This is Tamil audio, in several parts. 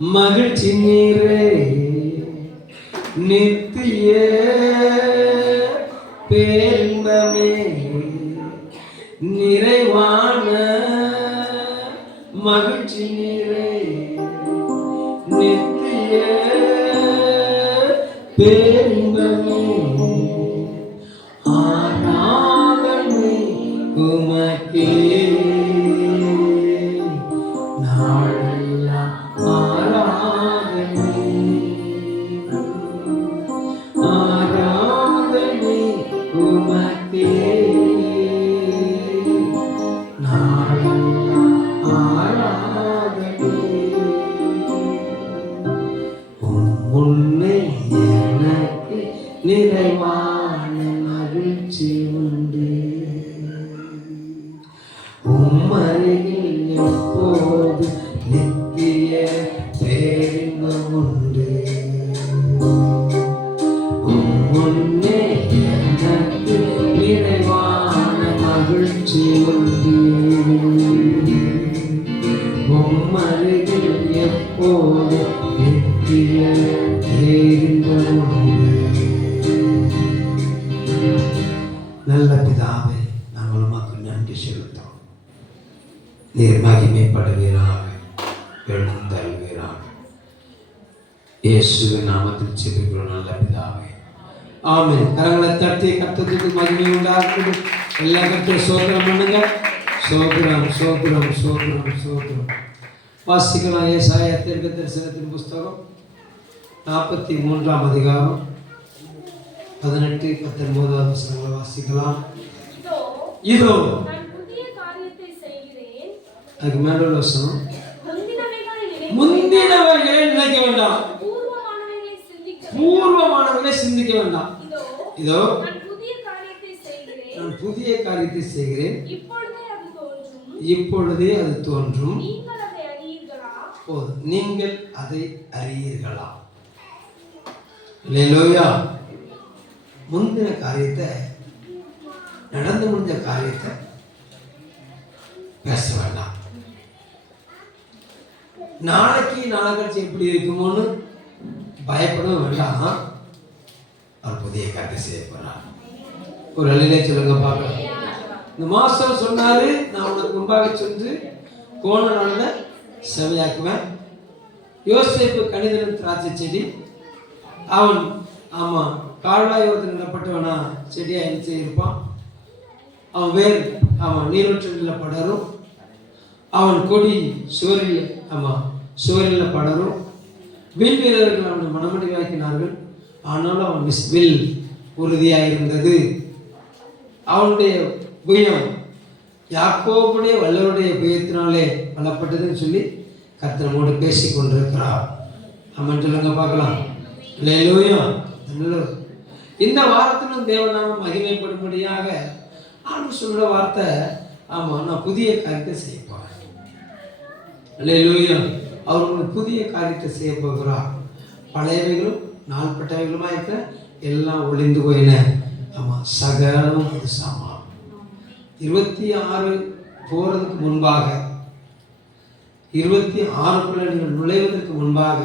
மகிழ்ச்சி நீரே நித்திய பேரின்பமே நிறைவான மகிழ்ச்சி நீரே நித்திய பேரின்பமே ஆராதனை உமக்கே நாளெல்லாம் ஆராதனை ஆராதனை உமக்கே நாளெல்லாம் ஆராதனை முன்னே எனக்கு நிறைவான மகிழ்ச்சி உண்டு உம்மருகில் எப்போது நித்திய பேரின்பம் உண்டு முன்னே எனக்கு நிறைவான மகிழ்ச்சி உண்டு உம்மருகில் எப்போது நித்திய பேரின்பம் உண்டு. நல்ல பிதாவே, நாங்கள் உமக்கு நன்றி செலுத்தோம். நீர் மகிமைப்படுவீராக, எழுந்தருவீராக. இயேசுவின் நாமத்தில் ஜெபிக்கிறோம் நல்ல பிதாவே, ஆமென். கரங்களை தட்டி கர்த்தருக்கு மகிமை உண்டாக்குது. எல்லா கர்த்தர் சோதனம் பண்ணுங்க. சோதரம் சோதரம் சோதரம் சோதரம். வாசிக்கலாம் ஏசாயா தீர்க்கதரிசனத்தின் புஸ்தகம் 43ஆம் அதிகாரம் 18-19 வசனங்களை வாசிக்கலாம். இதோ அதுக்கு மேல உள்ள வசனம், முந்தினவைகளை நினைக்க வேண்டாம், பூர்வமானவர்களை சிந்திக்க வேண்டாம். இதோ நான் புதிய காரியத்தை செய்கிறேன், இப்பொழுதே அது தோன்றும், போதும், நீங்கள் அதை அறியீர்களா? அல்லேலூயா. முந்தின காரியத்தை, நடந்து முடிஞ்ச காரியத்தை பேச வேண்டாம். நாளைக்கு நாளைக்கு எப்படி இருக்குமோன்னு பயப்படவும் வேண்டாம். அவர் புதிய காரியத்தை செய்ய போறார். ஒரு அழிலே சொல்லுங்க பார்க்கலாம். இந்த மாசம் சொன்னாரு, நான் உனக்கு முன்பாக சென்று கோணலான செவையாக்குவேன். யோசேப்பு கணிதன் திராட்சை செடி, அவன் ஆமா கால்வாயோரத்தில் நடப்பட்டவனா செடியா எழுச்சி இருப்பான். அவன் வேர் அவன் நீரோற்றில் படரும், அவன் கொடி சுவரில் சுவரில் படரும். வில் வீரர்கள் அவனை மனமடிவாக்கினார்கள், ஆனாலும் அவன் வில் உறுதியாக இருந்தது. அவனுடைய புயம் யாக்கோபுடைய வல்லவருடைய புயத்தினாலே பலப்பட்டதுன்னு சொல்லி கர்த்தனோடு பேசி கொண்டிருக்கிறார். அவன் சொல்லுங்க பார்க்கலாம். அல்லேலூயா. இந்த வாரத்திலும் தேவநாமம் மகிமைப்படும்படியாக ஆண்டு சொல்ற வார்த்தை, ஆமா நான் புதிய காரியத்தை செய்யப்போறேன். அல்லேலூயா. அவர் புதிய காரியத்தை செய்ய போகிறார். பழையவைகளும் நாள்பட்டவைகளுமா இருக்க எல்லாம் ஒளிந்து போயின. ஆமா சகலம் புதுசாமா. 26 போறதுக்கு முன்பாக, 26க்குள்ள நீங்கள் நுழைவதற்கு முன்பாக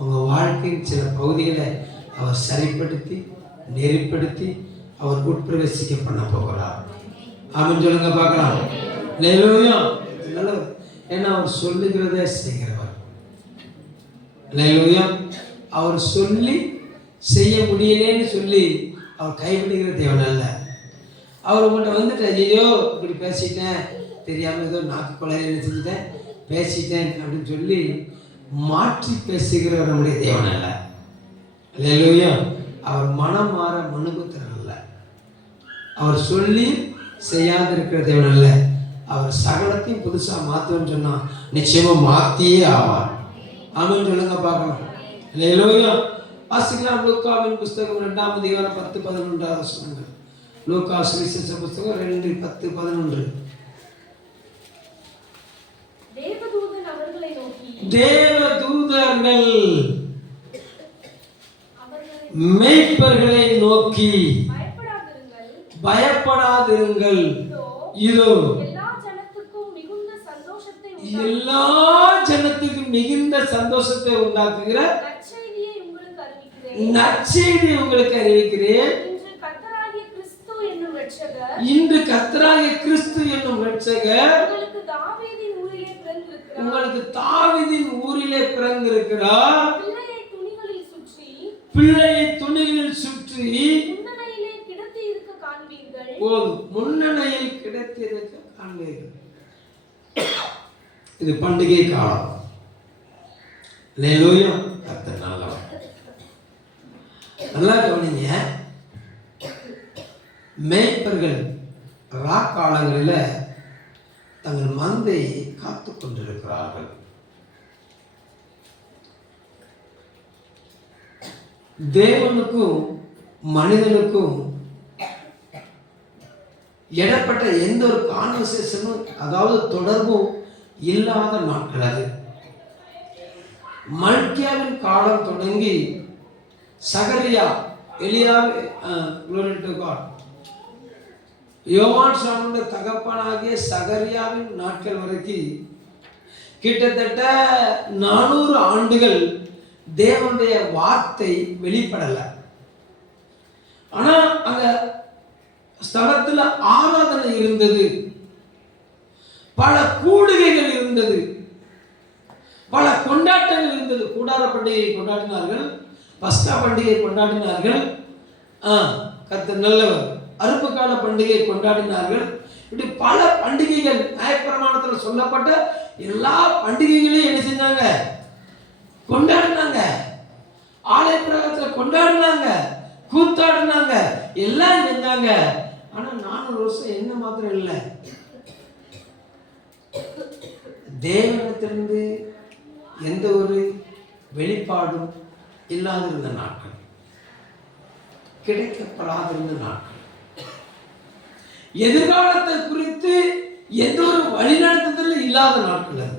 உங்கள் வாழ்க்கையின் சில பகுதிகளை அவர் சரிப்படுத்தி நெறிப்படுத்தி அவர் உட்பிரவேசிக்க பண்ண போகிறார். ஆமென் சொல்லுங்க பார்க்கலாம். அல்லேலூயா. ஏன்னா அவர் சொல்லுகிறதே செய்கிறவர். அல்லேலூயா. அவர் சொல்லி செய்ய முடியலேன்னு சொல்லி அவர் கைவிடுகிற தேவன் அல்ல. அவர் உங்கள்கிட்ட வந்துட்டு ஐயோ இப்படி பேசிட்டேன், தெரியாமல் ஏதோ நாக்கு கொலையில செஞ்சுட்டேன், பேசிட்டேன் அப்படின்னு சொல்லி மாற்றி பேசுகிறவர் நம்முடைய தேவன் அல்ல. அல்லேலூயா. அவர் மனம் மாற மனுபுத்திரன் அல்ல. அவர் சொல்லி செய்யாது இருக்கிற தேவன் அல்ல. அவர் சகலத்தையும் புதுசாக மாற்றுவோம்னு சொன்னால் நிச்சயமா மாற்றியே ஆவார். ஆமென் சொல்லுங்க பார்க்கலாம். அல்லேலூயா. வாசிக்கலாம் லூக்காவின் புஸ்தகம் 2ஆம் அதிகாரம் 10-11 வசனங்கள். லூக்கா சுவிசேஷ புஸ்தகம் 2:10-11. தேவதூதர்கள் மேய்ப்பர்களை நோக்கி பயப்படாதிருங்கள், இதோ எல்லா ஜனத்துக்கும் மிகுந்த சந்தோஷத்தை உண்டாக்குகிற நற்செய்தியை உங்களுக்கு அறிவிக்கிறேன். இன்று கர்த்தராகிய கிறிஸ்து என்னும் இரட்சகர் உங்களுக்கு தாவீதின் ஊரிலே பிறந்திருக்கிறார். பிள்ளையை துணிகளில் சுற்றி முன்னணையில் கிடத்தியிருக்க காண்பீர்கள். இது பண்டிகை காலம். அல்லேலூயா. கர்த்தர் நல்லவர். நல்லா கவனிங்க. மேய்ப்பர்கள் ராக்காலங்களில் தங்கள் மந்தையை காத்து கொண்டிருக்கிறார்கள். தேவனுக்கும் மனிதனுக்கும் இடப்பட்ட எந்த ஒரு கான்வர்சேஷனும், அதாவது தொடர்பும் இல்லாத நாட்கள் அது. மல்கியாவின் காலம் தொடங்கி சகரியா, எலியாவே, யோவான் சாமுடைய தகப்பனாகிய சகரியாவின் நாட்கள் வரைக்கும் கிட்டத்தட்ட 400 ஆண்டுகள் தேவனுடைய வார்த்தை வெளிப்படலை. ஆனா அந்த ஸ்தலத்துல ஆராதனை இருந்தது, பல கூடுகைகள் இருந்தது, பல கொண்டாட்டங்கள் இருந்தது. கூடார பண்டிகையை கொண்டாடினார்கள், பஸ்கா பண்டிகை கொண்டாடினார்கள், கர்த்தர் நல்லவர், அறுப்பு கால பண்டிகை கொண்டாடினார்கள். இப்படி பல பண்டிகைகள் நியாயப்பிரமாணத்தில் சொல்லப்பட்ட எல்லா பண்டிகைகளையும் என்ன செஞ்சாங்க? கொண்டாடினாங்க. ஆலய பிரகாரத்தில் கொண்டாடினாங்க, கூத்தாடினாங்க, எல்லாம் செஞ்சாங்க. ஆனா 400 வருஷம் என்ன மாத்திரம் இல்லை, தேவனிடத்திலிருந்து எந்த ஒரு வெளிப்பாடும் இல்லாதிருந்த நாட்கள், கிடைக்கப்படாதிருந்த நாட்கள், எதிர்காலத்தை குறித்து எந்த ஒரு வழிநடத்துதலும் இல்லாத நாட்கள் அது.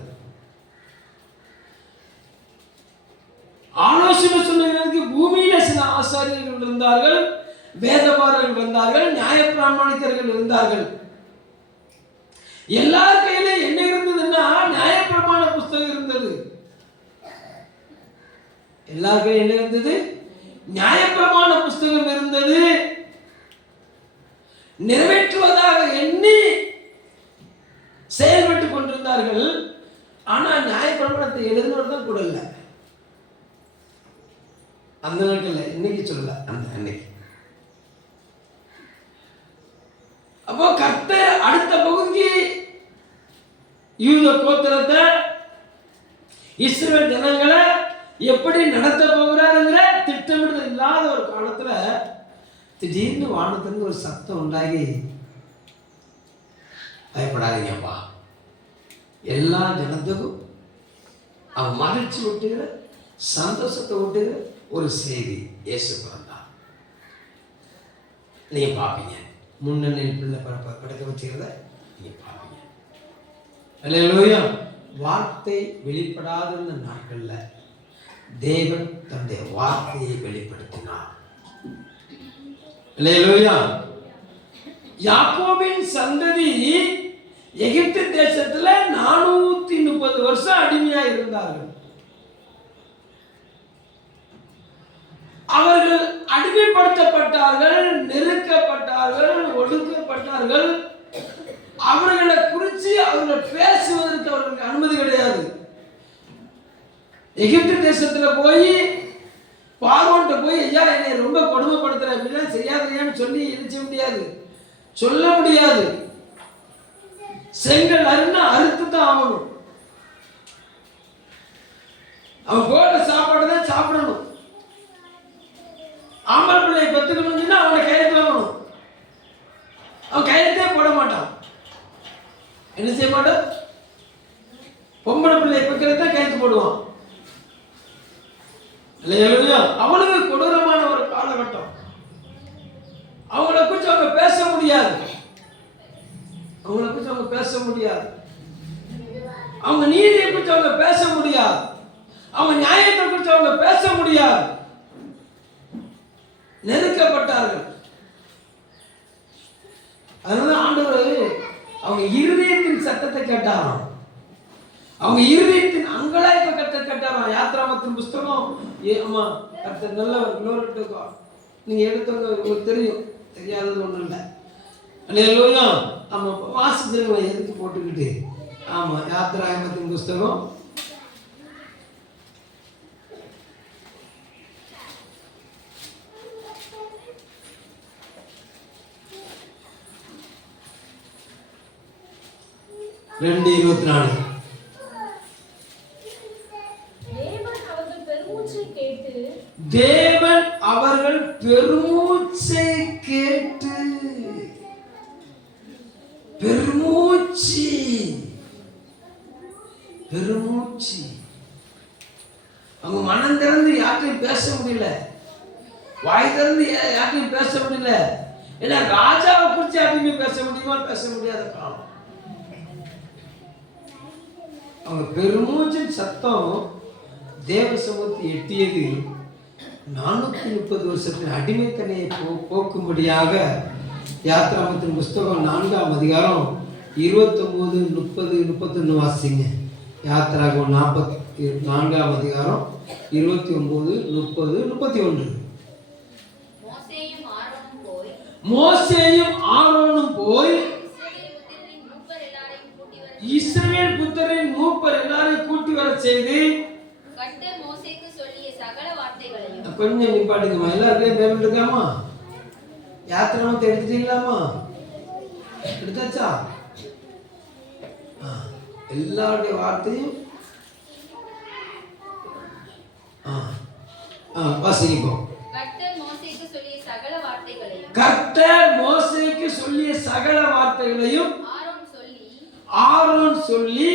ஆலோசனை சொல்லுகிறதுக்கு பூமியில சில ஆசாரியர்கள் இருந்தார்கள், வேதபாரர்கள் இருந்தார்கள், நியாயப்பிரமாணிக்கர்கள் இருந்தார்கள். எல்லார் கையில என்ன இருந்ததுன்னா நியாயப்பிரமாண புஸ்தகம் இருந்தது. எல்லார் கையில என்ன இருந்தது? நியாயப்பிரமாண புஸ்தகம் இருந்தது. நிறைவேற்றுவதாக எண்ணி செயல்பட்டு கொண்டிருந்தார்கள். ஆனா நியாயப்பிரமாணத்தை எழுதினவர் தான் கூட இல்லை. அந்த நாட்கள்ல, இன்னைக்கு சொல்லல, அந்த அன்னைக்கு. அப்போ கர்த்தர் அடுத்த பகுதிக்கு யூத கோத்திரத்தை, இஸ்ரவேல் ஜனங்களை எப்படி நடத்த போகிறாருங்கிற திட்டமிடுதல் இல்லாத ஒரு காலத்துல திடீர்னு வானத்திலிருந்து ஒரு சத்தம் உண்டாகி, பயப்படாதீங்கப்பா, எல்லா ஜனத்துக்கும் அவன் மகிழ்ச்சி விட்டுகிற, சந்தோஷத்தை விட்டுகிற ஒரு செய்தி, இயேசு பிறந்தார். நீங்க பார்ப்பீங்க, முன்னணியில் பிள்ளை படுக்க வச்சுக்கிறத நீங்க பார்ப்பீங்க. அல்லேலூயா. வார்த்தை வெளிப்படாத நாட்கள்ல தேவன் தன்னுடைய வார்த்தையை வெளிப்படுத்தினார். அல்லேலூயா. யாக்கோபின் சந்ததி எகிப்து தேசத்துல 430 வருஷம் அடிமையா இருந்தார்கள். அவர்கள் அடிமைப்படுத்தப்பட்டார்கள், நெருக்கப்பட்டார்கள், ஒடுக்கப்பட்டார்கள். அவர்களை குறித்து அவர்கள் பேசுவதற்கு அவர்களுக்கு அனுமதி கிடையாது. எகிப்து தேசத்துல போய் பார்வோன்ட்ட போய், ஐயா என்னை ரொம்ப கொடுமைப்படுத்துற, அப்படிலாம் செய்யாதையான்னு சொல்லி இருக்க முடியாது, சொல்ல முடியாது. செங்கல் அருன்னா அறுத்து தான் ஆகணும். அவன் போட்ட சாப்பாடு தான் சாப்பிடணும். ஆம்பளை பிள்ளையை பெற்றுக்கணும்னு அவனை கையெழுத்து வாங்கணும். அவன் கையெழுத்தே போட மாட்டான். என்ன செய்ய மாட்டான்? பொம்பளை பிள்ளையை பெற்கிறத கையெழுத்து போடுவான். அவனுக்கு கொடூரமான ஒரு காலகட்டம். அவங்கள குறித்து அவங்க பேச முடியாது, அவங்கள குறித்து அவங்க பேச முடியாது, அவங்க நீதியை குறித்து அவங்க பேச முடியாது, அவங்க நியாயத்தை குறித்து அவங்க பேச முடியாது. நெருக்கப்பட்டார்கள். அதனால ஆண்டவர் அவங்க இருதயத்தின் சத்தத்தை கேட்டாராம். அவங்க இருதயத்தின் அங்கலாய்ப்பை ஆமா கர்த்தர் நல்லவர். இன்னொரு நீங்க எடுத்தவங்க உங்களுக்கு தெரியும், தெரியாதது ஒண்ணும் இல்லை. அல்லேலூயா. ஆமா வாசிச்சிருங்களா எதுக்கு போட்டுக்கிட்டு. ஆமா யாத்திராகமத்தின் புஸ்தகம் 2:24. தேவன் அவர்கள் பெருமூச்சை கேட்டு, பெருமூச்சு பெருமூச்சு அவங்க மனம் திறந்து யார்ட்டையும் பேச முடியல, வாய் திறந்து யார்ட்டையும் பேச முடியல. ஏன்னா ராஜாவை குறித்து யார்ட்டையுமே பேச முடியுமா? பேச முடியாத காலம். அவங்க பெருமூச்சின் சத்தம் தேவ சமூகத்தை எட்டியது. 430 வருஷத்தின் அடிமைத்தனையை போக்கும்படியாக யாத்திராகமத்தின் புஸ்தகம் 4ஆம் அதிகாரம் 29, 30, 31 வாசிங்க. யாத்திராகமம் 4ஆம் அதிகாரம் 29, 30, 31. மோசேயும் ஆரோனும் போய் இஸ்ரவேல் புத்திரரின் மூப்பர் எல்லாரையும் கூட்டி வர செய்து, கர்த்தர் மோசேக்கு சொல்லிய சகல வார்த்தைகளையும். கொஞ்சம் நிப்பாட்டுங்கம்மா, எல்லாருக்கும் பேமெண்ட் இருக்காமா? யாத்திராமத்தை எடுத்துட்டீங்களாமா? எடுத்தாச்சா? எல்லாருடைய வார்த்தையும் வாசிப்போம். கர்த்தர் மோசேக்கு சொல்லிய சகல வார்த்தைகளையும், கர்த்தர் மோசேக்கு சொல்லிய சகல வார்த்தைகளையும் ஆரோன் சொல்லி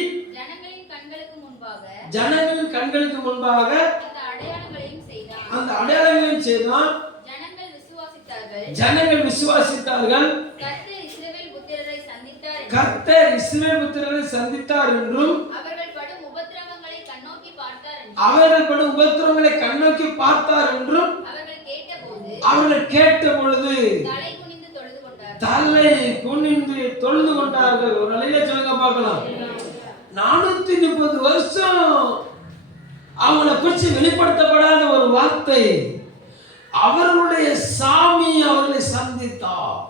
ஜனங்களின் கண்களுக்கு முன்பாக அந்த அடையாளங்களையும் செய்தான். ஜனங்கள் விசுவாசித்தார்கள். கர்த்தர் இஸ்ரவேல் புத்திரரை சந்தித்தார் என்றும் அவர்கள் படும் உபத்திரவங்களை கண்ணோக்கி பார்த்தார் என்றும் அவர்கள் கேட்ட பொழுது தலை குனிந்து தொழுது கொண்டார்கள். ஒரு நிலையில சொல்லுங்க பார்க்கலாம். 430 வருஷம் அவங்களை குறித்து வெளிப்படுத்தப்படாத ஒரு வார்த்தை. அவர்களுடைய சாமி அவர்களை சந்தித்தார்.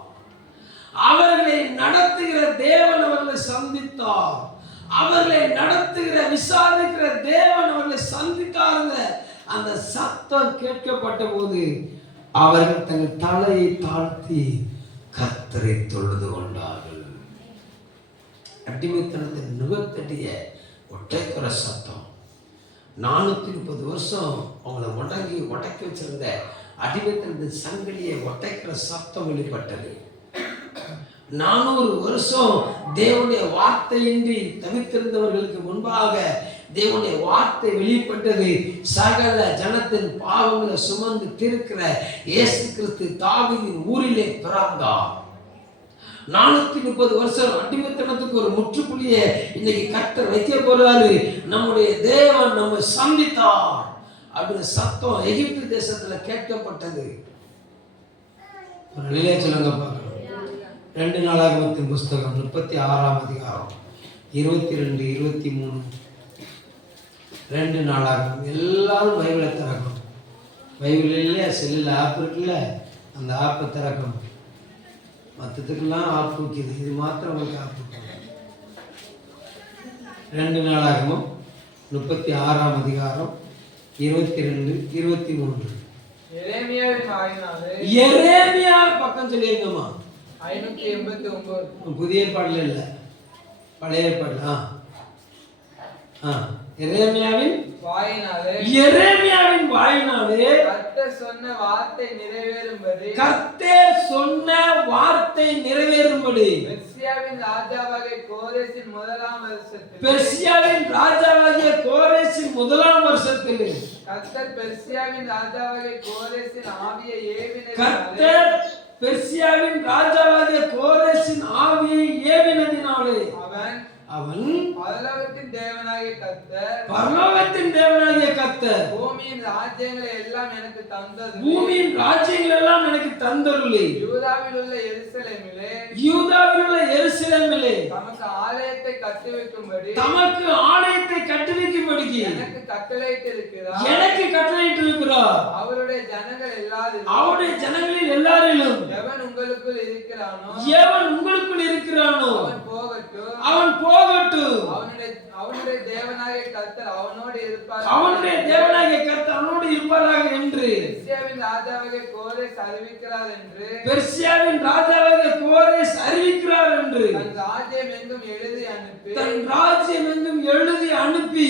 அவர்களை நடத்துகிற தேவன் அவர்களை சந்தித்தார். அவர்களை நடத்துகிற விசாரிக்கிற தேவன் அவர்களை சந்தித்தாருங்க. அந்த சத்தம் கேட்கப்பட்ட போது அவர்கள் தங்கள் தலையை தாழ்த்தி கர்த்தரை தொழுது கொண்டார்கள். அடிமைத்தனத்தை நுகத்தடிய ஒற்றைக்குற சத்தம். 430 வருஷம் அவங்கள உடக்கி வச்சிருந்த அடிமைத்தனத்தின் சங்கிலியை ஒட்டைக்கிற சத்தம் வெளிப்பட்டது. 400 வருஷம் தேவனுடைய வார்த்தையின்றி தவித்திருந்தவர்களுக்கு முன்பாக தேவனுடைய வார்த்தை வெளிப்பட்டது. சகல ஜனத்தின் பாவங்களை சுமந்து தீர்க்கிற இயேசு கிறிஸ்து தாவீதின் ஊரிலே பிறந்தார். 430 வருஷம் அடிமைத்தனத்துக்கு ஒரு முற்றுப்புள்ளியை இன்னைக்கு கர்த்தர் வைக்க போறாரு. நம்முடைய தேவன் நம்மை சந்தித்தார் அப்படின்னு சத்தம் எகிப்து தேசத்துல கேட்கப்பட்டது. நிலையை சொல்லுங்க பார்க்கலாம். 2 நாளாகமத்தின் புஸ்தகம் 36ஆம் அதிகாரம் 22, 23. 2 நாளாகமம். எல்லாரும் பைபிளை திறக்கணும். பைபிள் இல்லையா? செல்லில் ஆப் இருக்குல்ல, அந்த ஆப்பை திறக்கணும். மற்றத்துக்கெல்லாம் ஆப் வைக்கிது, இது மாத்திரம் உங்களுக்கு ஆப் வைக்கணும். 2 நாளாகமம் 36ஆம் அதிகாரம் 22, 23. எரேமியா பக்கம் சொல்லியிருக்கோமா? 589. புதிய ஏற்பாடுல இல்ல, பழைய ஏற்பாடுல. எரேமியாவின் வாயினாலே கர்த்தர் சொன்ன வார்த்தை நிறைவேறும்படி பெர்சியாவின் ராஜாவாகிய கோரேசின் முதலாம் வருஷத்தில் கர்த்தர் பெர்சியாவின் ராஜாவாகிய கோரேசின் ஆவியை ஏவினதினாலே அவன் பரலோகத்தின் தேவனாகிய கர்த்தர் பூமியின் ராஜ்யங்களை எல்லாம் எனக்கு தந்தது. பூமியின் ராஜ்யங்கள் எல்லாம் எனக்கு தந்தருளி. யூதாவில் உள்ள எருசலேமிலே தமக்கு ஆலயத்தை கட்டுவிக்கும்படி எனக்கு கட்டளையிட்டிருக்கிறார். அவருடைய ஜனங்களில் எல்லாரிலும் எவன் உங்களுக்குள் இருக்கிறானோ அவன் போகட்டும். அவனுடைய தேவனாகிய கர்த்தர் அவனோடு இருப்பாராக என்று பெர்சியாவின் ராஜாவாகிய கோரேஸ் அறிவிக்கிறார் என்று தன் ராஜ்யம் எங்கும் எழுதி அனுப்பி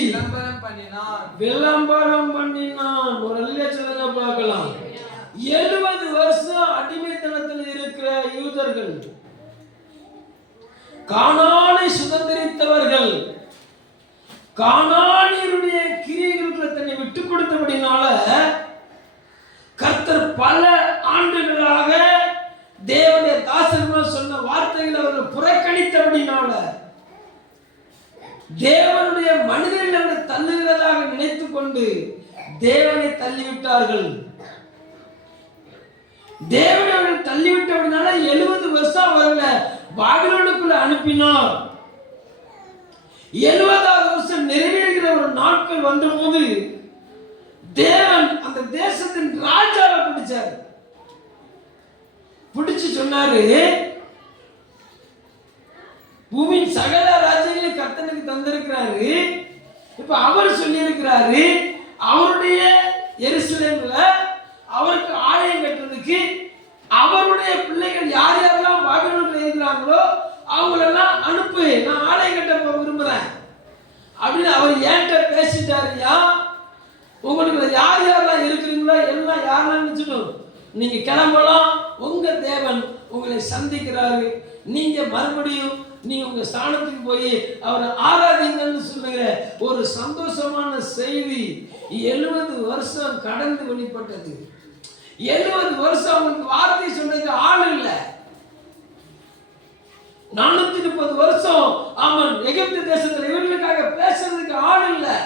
விளம்பரம் பண்ணினான். ஒரு அல்லேலூயா சொல்லுங்க பார்க்கலாம். 70 வருஷம் அடிமைத்தனத்தில் இருக்கிற யூதர்கள், கானானை சுதந்திரித்தவர்கள், கானானியருடைய கிரியைகளுக்கு தன்னை விட்டுக் கொடுத்தபடினால கர்த்தர் பல ஆண்டுகளாக தேவனுடைய தாசர்கள் சொன்ன வார்த்தைகளை அவர்கள் புறக்கணித்தபடினால தேவனுடைய மனிதர்கள் அவரை தள்ளுகிறதாக நினைத்துக் கொண்டு தேவனை தள்ளிவிட்டார்கள். தேவனை அவர்கள் தள்ளிவிட்டபடினால 70 வருஷம் அவர்களை பாபிலோனுக்குள்ள அனுப்பினார். 70வது வருஷம் நிறைவேறுகிற ஒரு நாட்கள் வந்தபோது தேவன் அந்த தேசத்தின் ராஜாவை பிடிச்சு சொன்னாரு, பூமியின் சகல ராஜ்யங்களையும் கர்த்தனுக்கு தந்திருக்கிறாரு. இப்ப அவர் சொல்லி இருக்கிறாரு, அவருடைய எருசலேம்ல அவருக்கு ஆலயம் கட்டுறதுக்கு அவருடைய பிள்ளைகள் யார் யாரெல்லாம் பாபிலோனில் இருக்கிறாங்களோ அவங்களெல்லாம் அனுப்பு, நான் ஆலயம் கட்ட விரும்புறேன் அப்படின்னு அவர் என்கிட்ட பேசிட்டாருயா. உங்களுக்கு யார் யாரெல்லாம் இருக்கிறீங்களோ எல்லாம் யாரெல்லாம் நினைச்சிடும், நீங்க கிளம்பலாம், உங்க தேவன் உங்களை சந்திக்கிறாரு, நீங்க மறுபடியும் நீங்க உங்க ஸ்தானத்துக்கு போய் அவரை ஆராதிங்கன்னு சொல்லுங்க. ஒரு சந்தோஷமான செய்தி 70 வருஷம் கடந்து வெளிப்பட்டது. 70 வருஷம் அவங்களுக்கு வார்த்தை சொல்றதுக்கு ஆள் இல்லை. 430 வருஷம் அவன் எகிப்து தேசத்தில் இவர்களுக்காக பேசுறதுக்கு ஆள் இல்லை.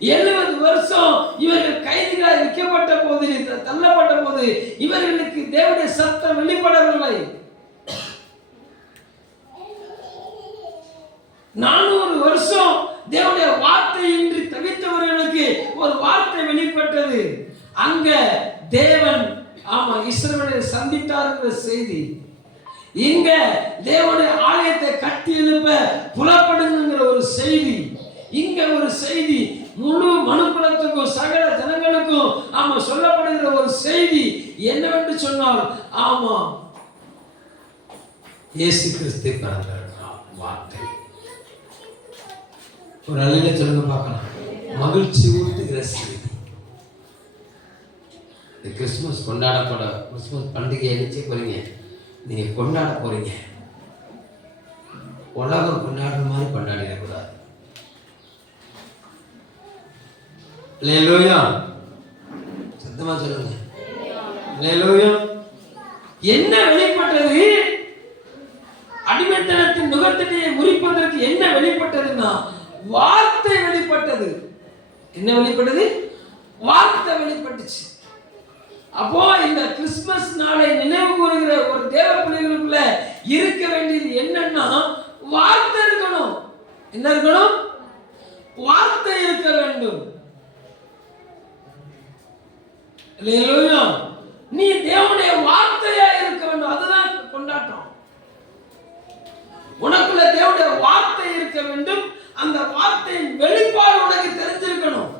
70 வருஷம் இவர்கள் கைதிகளாய் விற்கப்பட்ட போது, தள்ளப்பட்ட போது இவர்களுக்கு தேவனுடைய சத்தம் வெளிப்படவில்லை. 400 வருஷம் தேவனுடைய வார்த்தையின்றி தவித்தவர்களுக்கு ஒரு வார்த்தை வெளிப்பட்டது. அங்க தேவன் இஸ்ரவேலை சந்தித்தார் செய்தி. இங்க தேவனுடைய ஆலயத்தை கட்டி எழுப்ப புலப்படுங்கிற ஒரு செய்தி. இங்க ஒரு செய்தி முழு மனுக்குலத்துக்கும் சகல ஜனங்களுக்கும் சொல்லப்படுகிற ஒரு செய்தி என்னவென்று சொன்னால், இயேசு கிறிஸ்து பிறந்தார் வார்த்தை. ஒரு அல்லேலூயா சொல்லுங்க பார்க்கலாம். மகிழ்ச்சி ஊட்டுகிற செய்தி. இந்த கிறிஸ்துமஸ் கொண்டாடப்பட, கிறிஸ்துமஸ் பண்டிகை நிச்சய போறீங்க, நீங்க கொண்டாட போறீங்க. உலகம் கொண்டாடுற மாதிரி கொண்டாடிடக்கூடாது. அல்லேலூயா சத்தமா சொல்லுங்க. அல்லேலூயா. என்ன வெளிப்பட்டது? அடிமைத்தனத்தின் நுகத்தடியை முறிப்பதற்கு என்ன வெளிப்பட்டதுன்னா வார்த்தை வெளிப்பட்டது. என்ன வெளிப்பட்டது? வார்த்தை வெளிப்பட்டுச்சு. அப்போ இந்த கிறிஸ்துமஸ் நாளை நினைவு கூறுகிற ஒரு தேவ பிள்ளைகளுக்குள்ள இருக்க வேண்டியது என்னன்னா வார்த்தை இருக்கணும். என்ன இருக்கணும்? வார்த்தை இருக்க வேண்டும். அல்லேலூயா. நீ தேவனுடைய வார்த்தையா இருக்க வேண்டும். அதுதான் கொண்டாட்டம். உனக்குள்ள தேவனுடைய வார்த்தை இருக்க வேண்டும். அந்த வார்த்தையின் வெளிப்பாடு உனக்கு தெரிஞ்சிருக்கணும்.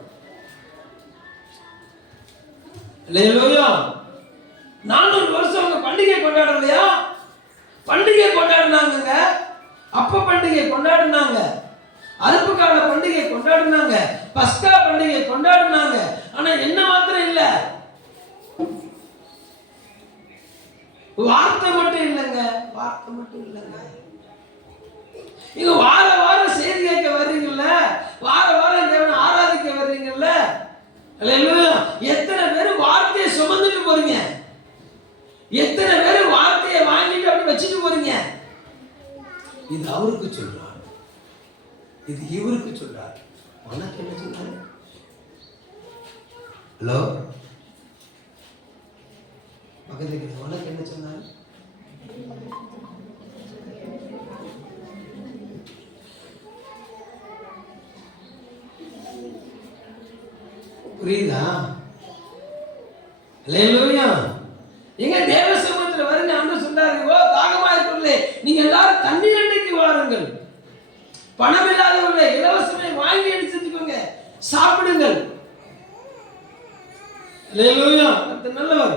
அல்லேலூயா. 400 வருஷம் அவங்க பண்டிகை கொண்டாடலையா? பண்டிகை கொண்டாடினாங்க. அப்ப பண்டிகை கொண்டாடினாங்க, அறுப்பு கால பண்டிகை கொண்டாடினாங்க, பஸ்கா பண்டிகை கொண்டாடினாங்க. ஆனா என்ன மாத்திரம் இல்ல, வார்த்தை மட்டும் இல்லைங்க. வார்த்தை மட்டும் இல்லைங்க. நீங்க வார வாரம் செய்தி கேட்க வர்றீங்கல்ல, வார வாரம் தேவனை ஆராதிக்க வர்றீங்கல்ல, அல்லேலூயா. எத்தனை பேர் வார்த்தையை சுமந்துட்டு போறீங்க? எத்தனை பேர் வார்த்தையை வாங்கிட்டு அப்படி வச்சுட்டு போறீங்க? இது அவருக்கு சொல்றார், இது இவருக்கு சொல்றார். உனக்கு என்ன சொல்றாரு? ஹலோ, பக்கத்துக்கு உனக்கு என்ன சொன்னாரு? புரியுதா? அல்லேலூயா. எங்க தேவ சமூகத்துல வருங்க, ஆண்டவர் சொன்னாரு, ஓ தாகமா இருக்கிறவர்களே நீங்க எல்லாரும் தண்ணீர் அண்டைக்கு வாருங்கள், பணம் இல்லாதவர்களே இலவசமே வாங்கி எடுத்துக்கோங்க, சாப்பிடுங்கள். அல்லேலூயா. கர்த்தர் நல்லவர்.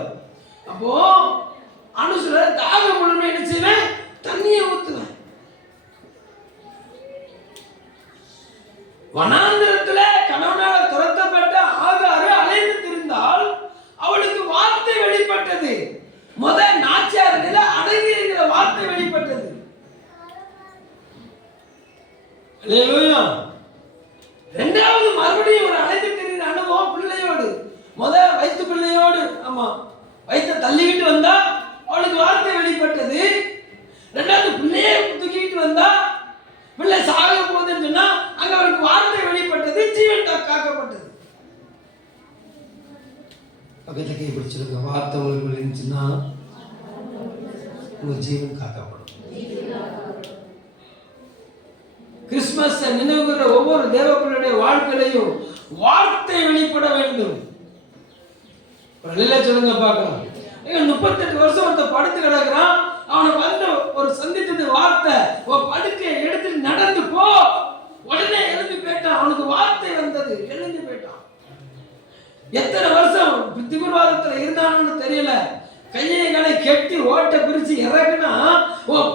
அப்போ ஆண்டவர் சொல்றாரு, தாகம் முழுமை என்ன செய்வேன்? தண்ணியை ஊத்துவேன். வனாந்திரத்துல கணவனால துரத்தப்பட்ட ஆகாரு அலைந்து திரிந்தால் அவளுக்கு வார்த்தை வெளிப்பட்டது. நாச்சியாரில அடங்கி இருக்கிற வார்த்தை வெளிப்பட்டது. அல்லேலூயா. இரண்டாவது மறுபடியும் ஒரு அலைந்து திரிகிற அனுபவம் பிள்ளையோடு. வயிற்று பிள்ளையோடு, ஆமா வயிற்றை தள்ளிக்கிட்டு வந்தா அவளுக்கு வார்த்தை வெளிப்பட்டது. ரெண்டாவது பிள்ளையை தூக்கிட்டு வந்தா பிள்ளை சாக போகுதுன்னு சொன்னா அங்க அவளுக்கு வார்த்தை வெளிப்பட்டது, ஜீவன் காக்கப்பட்டது. பக்கத்துல கை பிடிச்சிருக்க, வார்த்தை உங்களுக்கு விழுந்துச்சுன்னா உங்க ஜீவன் காக்கப்படும். கிறிஸ்துமஸ் நினைவுகிற ஒவ்வொரு தேவப்பிள்ளையுடைய வாழ்க்கையிலையும் வார்த்தை வெளிப்பட வேண்டும். சொல்லுங்க பார்க்கலாம். 38 வருஷம் ஒருத்தர் படுத்து கிடக்குறான், அவனை வந்து ஒரு சந்தித்தது வார்த்தை, படுக்கையை எடுத்து நடந்து போ, உடனே எழுந்து போயிட்டான். அவனுக்கு வார்த்தை வந்தது, எழுந்து போயிட்டான். எத்தனை வருஷம் திமிர்வாதத்துல இருந்தான்னு தெரியல, கையை காலை கெட்டி ஓட்ட பிரிச்சு இறக்குனா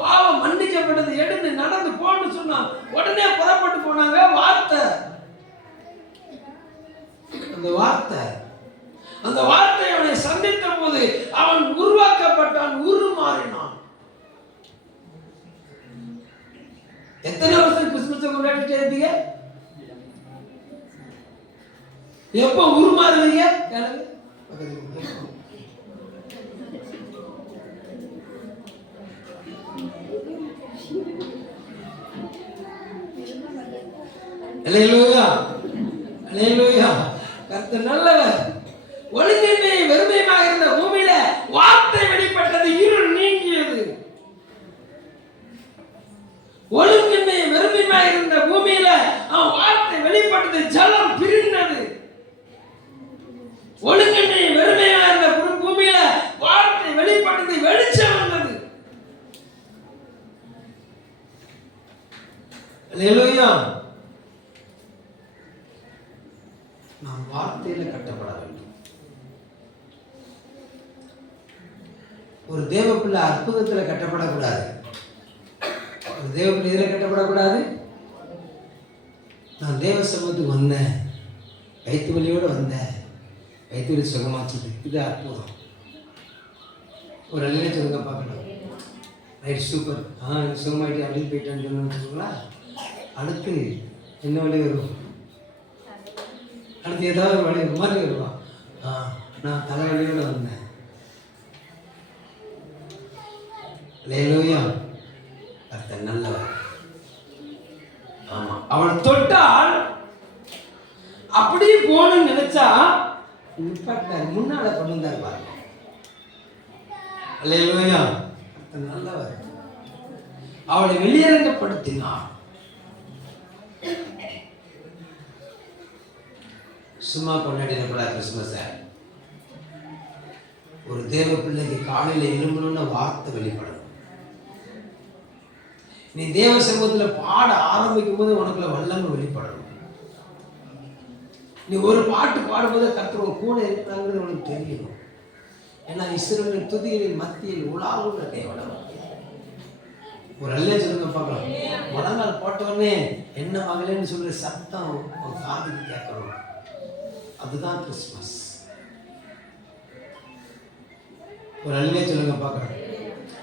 பாவம் மன்னிக்கப்பட்டது, எடுத்து நடந்து போன்னு சொன்னான். உடனே புறப்பட்டு போனாங்க. வார்த்தை, அந்த வார்த்தை அவனை சந்தித்த போது அவன் உருவாக்கப்பட்டான், உருமாறினான். எத்தனை வருஷம் கிறிஸ்துமஸ் கொண்டாடிட்டே இருப்பீங்க? எப்ப உருமாறுவீங்க? அல்லேலூயா, அல்லேலூயா. கர்த்தர் நல்லவர். ஒழுங்கின்மை வெறுமையாக இருந்த பூமியில வார்த்தை வெளிப்பட்டது, இருள் நீங்கியது. ஒழுங்கின்மை வெறுமையாக இருந்த பூமியில வார்த்தை வெளிப்பட்டது, ஜலம் பிரிந்தது. ஒழுங்கின்மை வெறுமையாக இருந்த பூமியில வார்த்தை வெளிப்பட்டது, வெளிச்சம் வந்தது. அல்லேலூயா. நாம் வார்த்தையில கட்டப்பட வேண்டும். ஒரு தேவ பிள்ளை அற்புதத்துல கட்டப்படக்கூடாது. ஒரு தேவ பிள்ளை இதில் கட்டப்படக்கூடாது. நான் தேவ சமூகத்துக்கு வந்தேன், வயிற்று வலியோடு வந்தேன், வயிற்று வலி சுகமாச்சுது, இது அற்புதம். ஒரு அழிலை சொல்லுங்க பார்க்கணும். ரைட், சூப்பர், சுகமாயிட்டு அப்படின்னு போயிட்டான்னு சொன்னீங்களா, அடுத்து என்ன வழி வரும்? அடுத்து ஏதாவது ஒரு வழி மாதிரி வருவான். நான் தலைவலியோடு வந்தேன். அல்லேலூயா. கர்த்தர் நல்லவர். ஆமா, அவள் தொட்டால் அப்படியே போகணும்னு நினைச்சா முன்னால கொண்டு வந்தார் பாருங்க. அல்லேலூயா. கர்த்தர் நல்லவர். அவளை வெளியரங்கப்படுத்தினார். சும்மா கொண்டாடிடக்கூடாது கிறிஸ்துமஸ. ஒரு தேவ பிள்ளைக்கு காலையில் எழும்பணும்னு வார்த்தை வெளிப்படணும். நீ தேவ சமூகத்தில் பாட ஆரம்பிக்கும் போது உனக்குள்ள வல்லமை வெளிப்படணும். நீ ஒரு பாட்டு பாடும்போது கர்த்தர் கூட இருக்கிறாங்கிறது உனக்கு தெரியணும். ஏன்னா இஸ்ரவேலின் துதிகளின் மத்தியில் உலாவுள்ள தேவன். ஒரு அல்லே சொல்லுங்க பார்க்கலாம். முழங்கால் போட்டவொடனே என்ன மகளேன்னு சொல்ற சத்தம் உன் காதுக்கு கேட்கணும். அதுதான் கிறிஸ்துமஸ். ஒரு அல்லே சொல்லுங்க பார்க்கலாம்.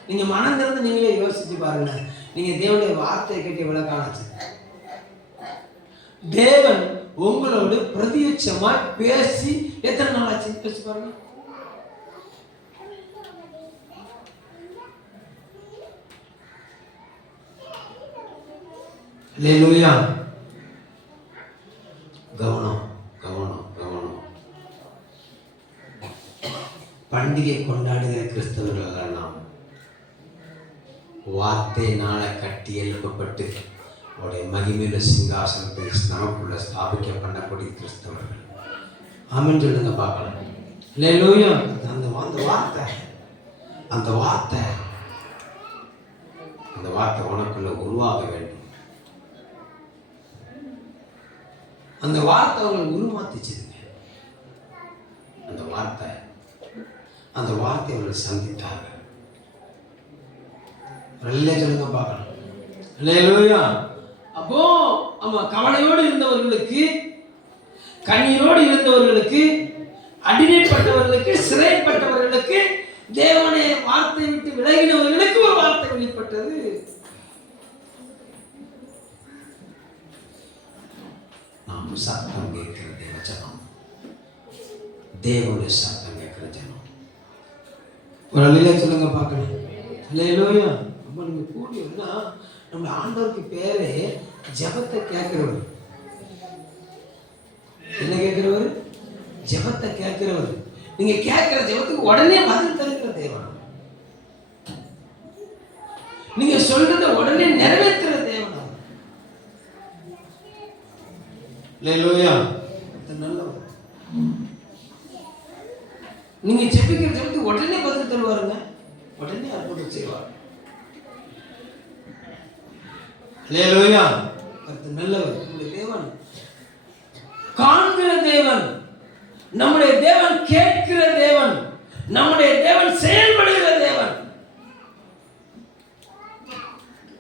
நீங்க மனம் திறந்து நீங்களே யோசிச்சு பாருங்க. நீங்க தேவனுடைய வார்த்தையை கேட்க விளக்காச்சு. தேவன் உங்களோடு பிரதியட்சமா பேசி எத்தனை நாள் ஆச்சு? பேசி பாருங்க. அல்லேலூயா. கவனம், கவனம், கவனம். பண்டிகை கொண்டாடுகிற கிறிஸ்தவர்கள் நாம் வார்த்தையினால கட்டி எழுப்பப்பட்டு அவருடைய மகிமையுள்ள சிங்காசனத்தை நமக்குள்ள ஸ்தாபிக்க பண்ணக்கூடிய கிறிஸ்தவர்கள். ஆமென் சொல்லுங்க பார்க்கலாம். அல்லேலூயா. அந்த வார்த்தை அந்த வார்த்தை அந்த வார்த்தை உனக்குள்ள உருவாக வேண்டும். அந்த வார்த்தை அவங்களை உருமாத்திச்சுதுங்க. அந்த வார்த்தை அவர்களை சந்தித்தார்கள். சொல்லுங்க பார்க்கலாம். அல்லேலூயா. அப்போ ஆமா, கவலையோடு இருந்தவர்களுக்கு, கண்ணீரோடு இருந்தவர்களுக்கு, அடிமைப்பட்டவர்களுக்கு, சிறைப்பட்டவர்களுக்கு, தேவனுடைய வார்த்தை விட்டு விலகினவர்களுக்கு ஒரு வார்த்தை வெளிப்பட்டது. நாம் சத்தம் கேட்கிற தேவஜனம், தேவனுடைய சத்தம் கேட்கிற ஜனம். ஒரு அல்லேலூயா சொல்லுங்க பார்க்கலாம். அல்லேலூயா. நம்ம நீங்க கூடியவன்னா நம்ம ஆண்டவருக்கு பேரே ஜெபத்தை கேட்கிறவர். என்ன கேட்கிறவர்? ஜெபத்தை கேட்கிறவர். நீங்க கேட்கிற ஜெபத்துக்கு உடனே பதில் தருகிற தேவன். நீங்க சொல்றத உடனே நிறைவேற்றுற தேவன். அல்லேலூயா. நல்லவர். நீங்க ஜெபிக்கிற ஜெபத்துக்கு உடனே பதில் தருவாருங்க. உடனே அற்புதம் செய்வார். அல்லேலூயா. நல்லவர். நம்முடைய தேவன் காண்கிற தேவன், நம்முடைய தேவன் கேட்கிற தேவன், நம்முடைய தேவன் செயல்படுகிற தேவன்.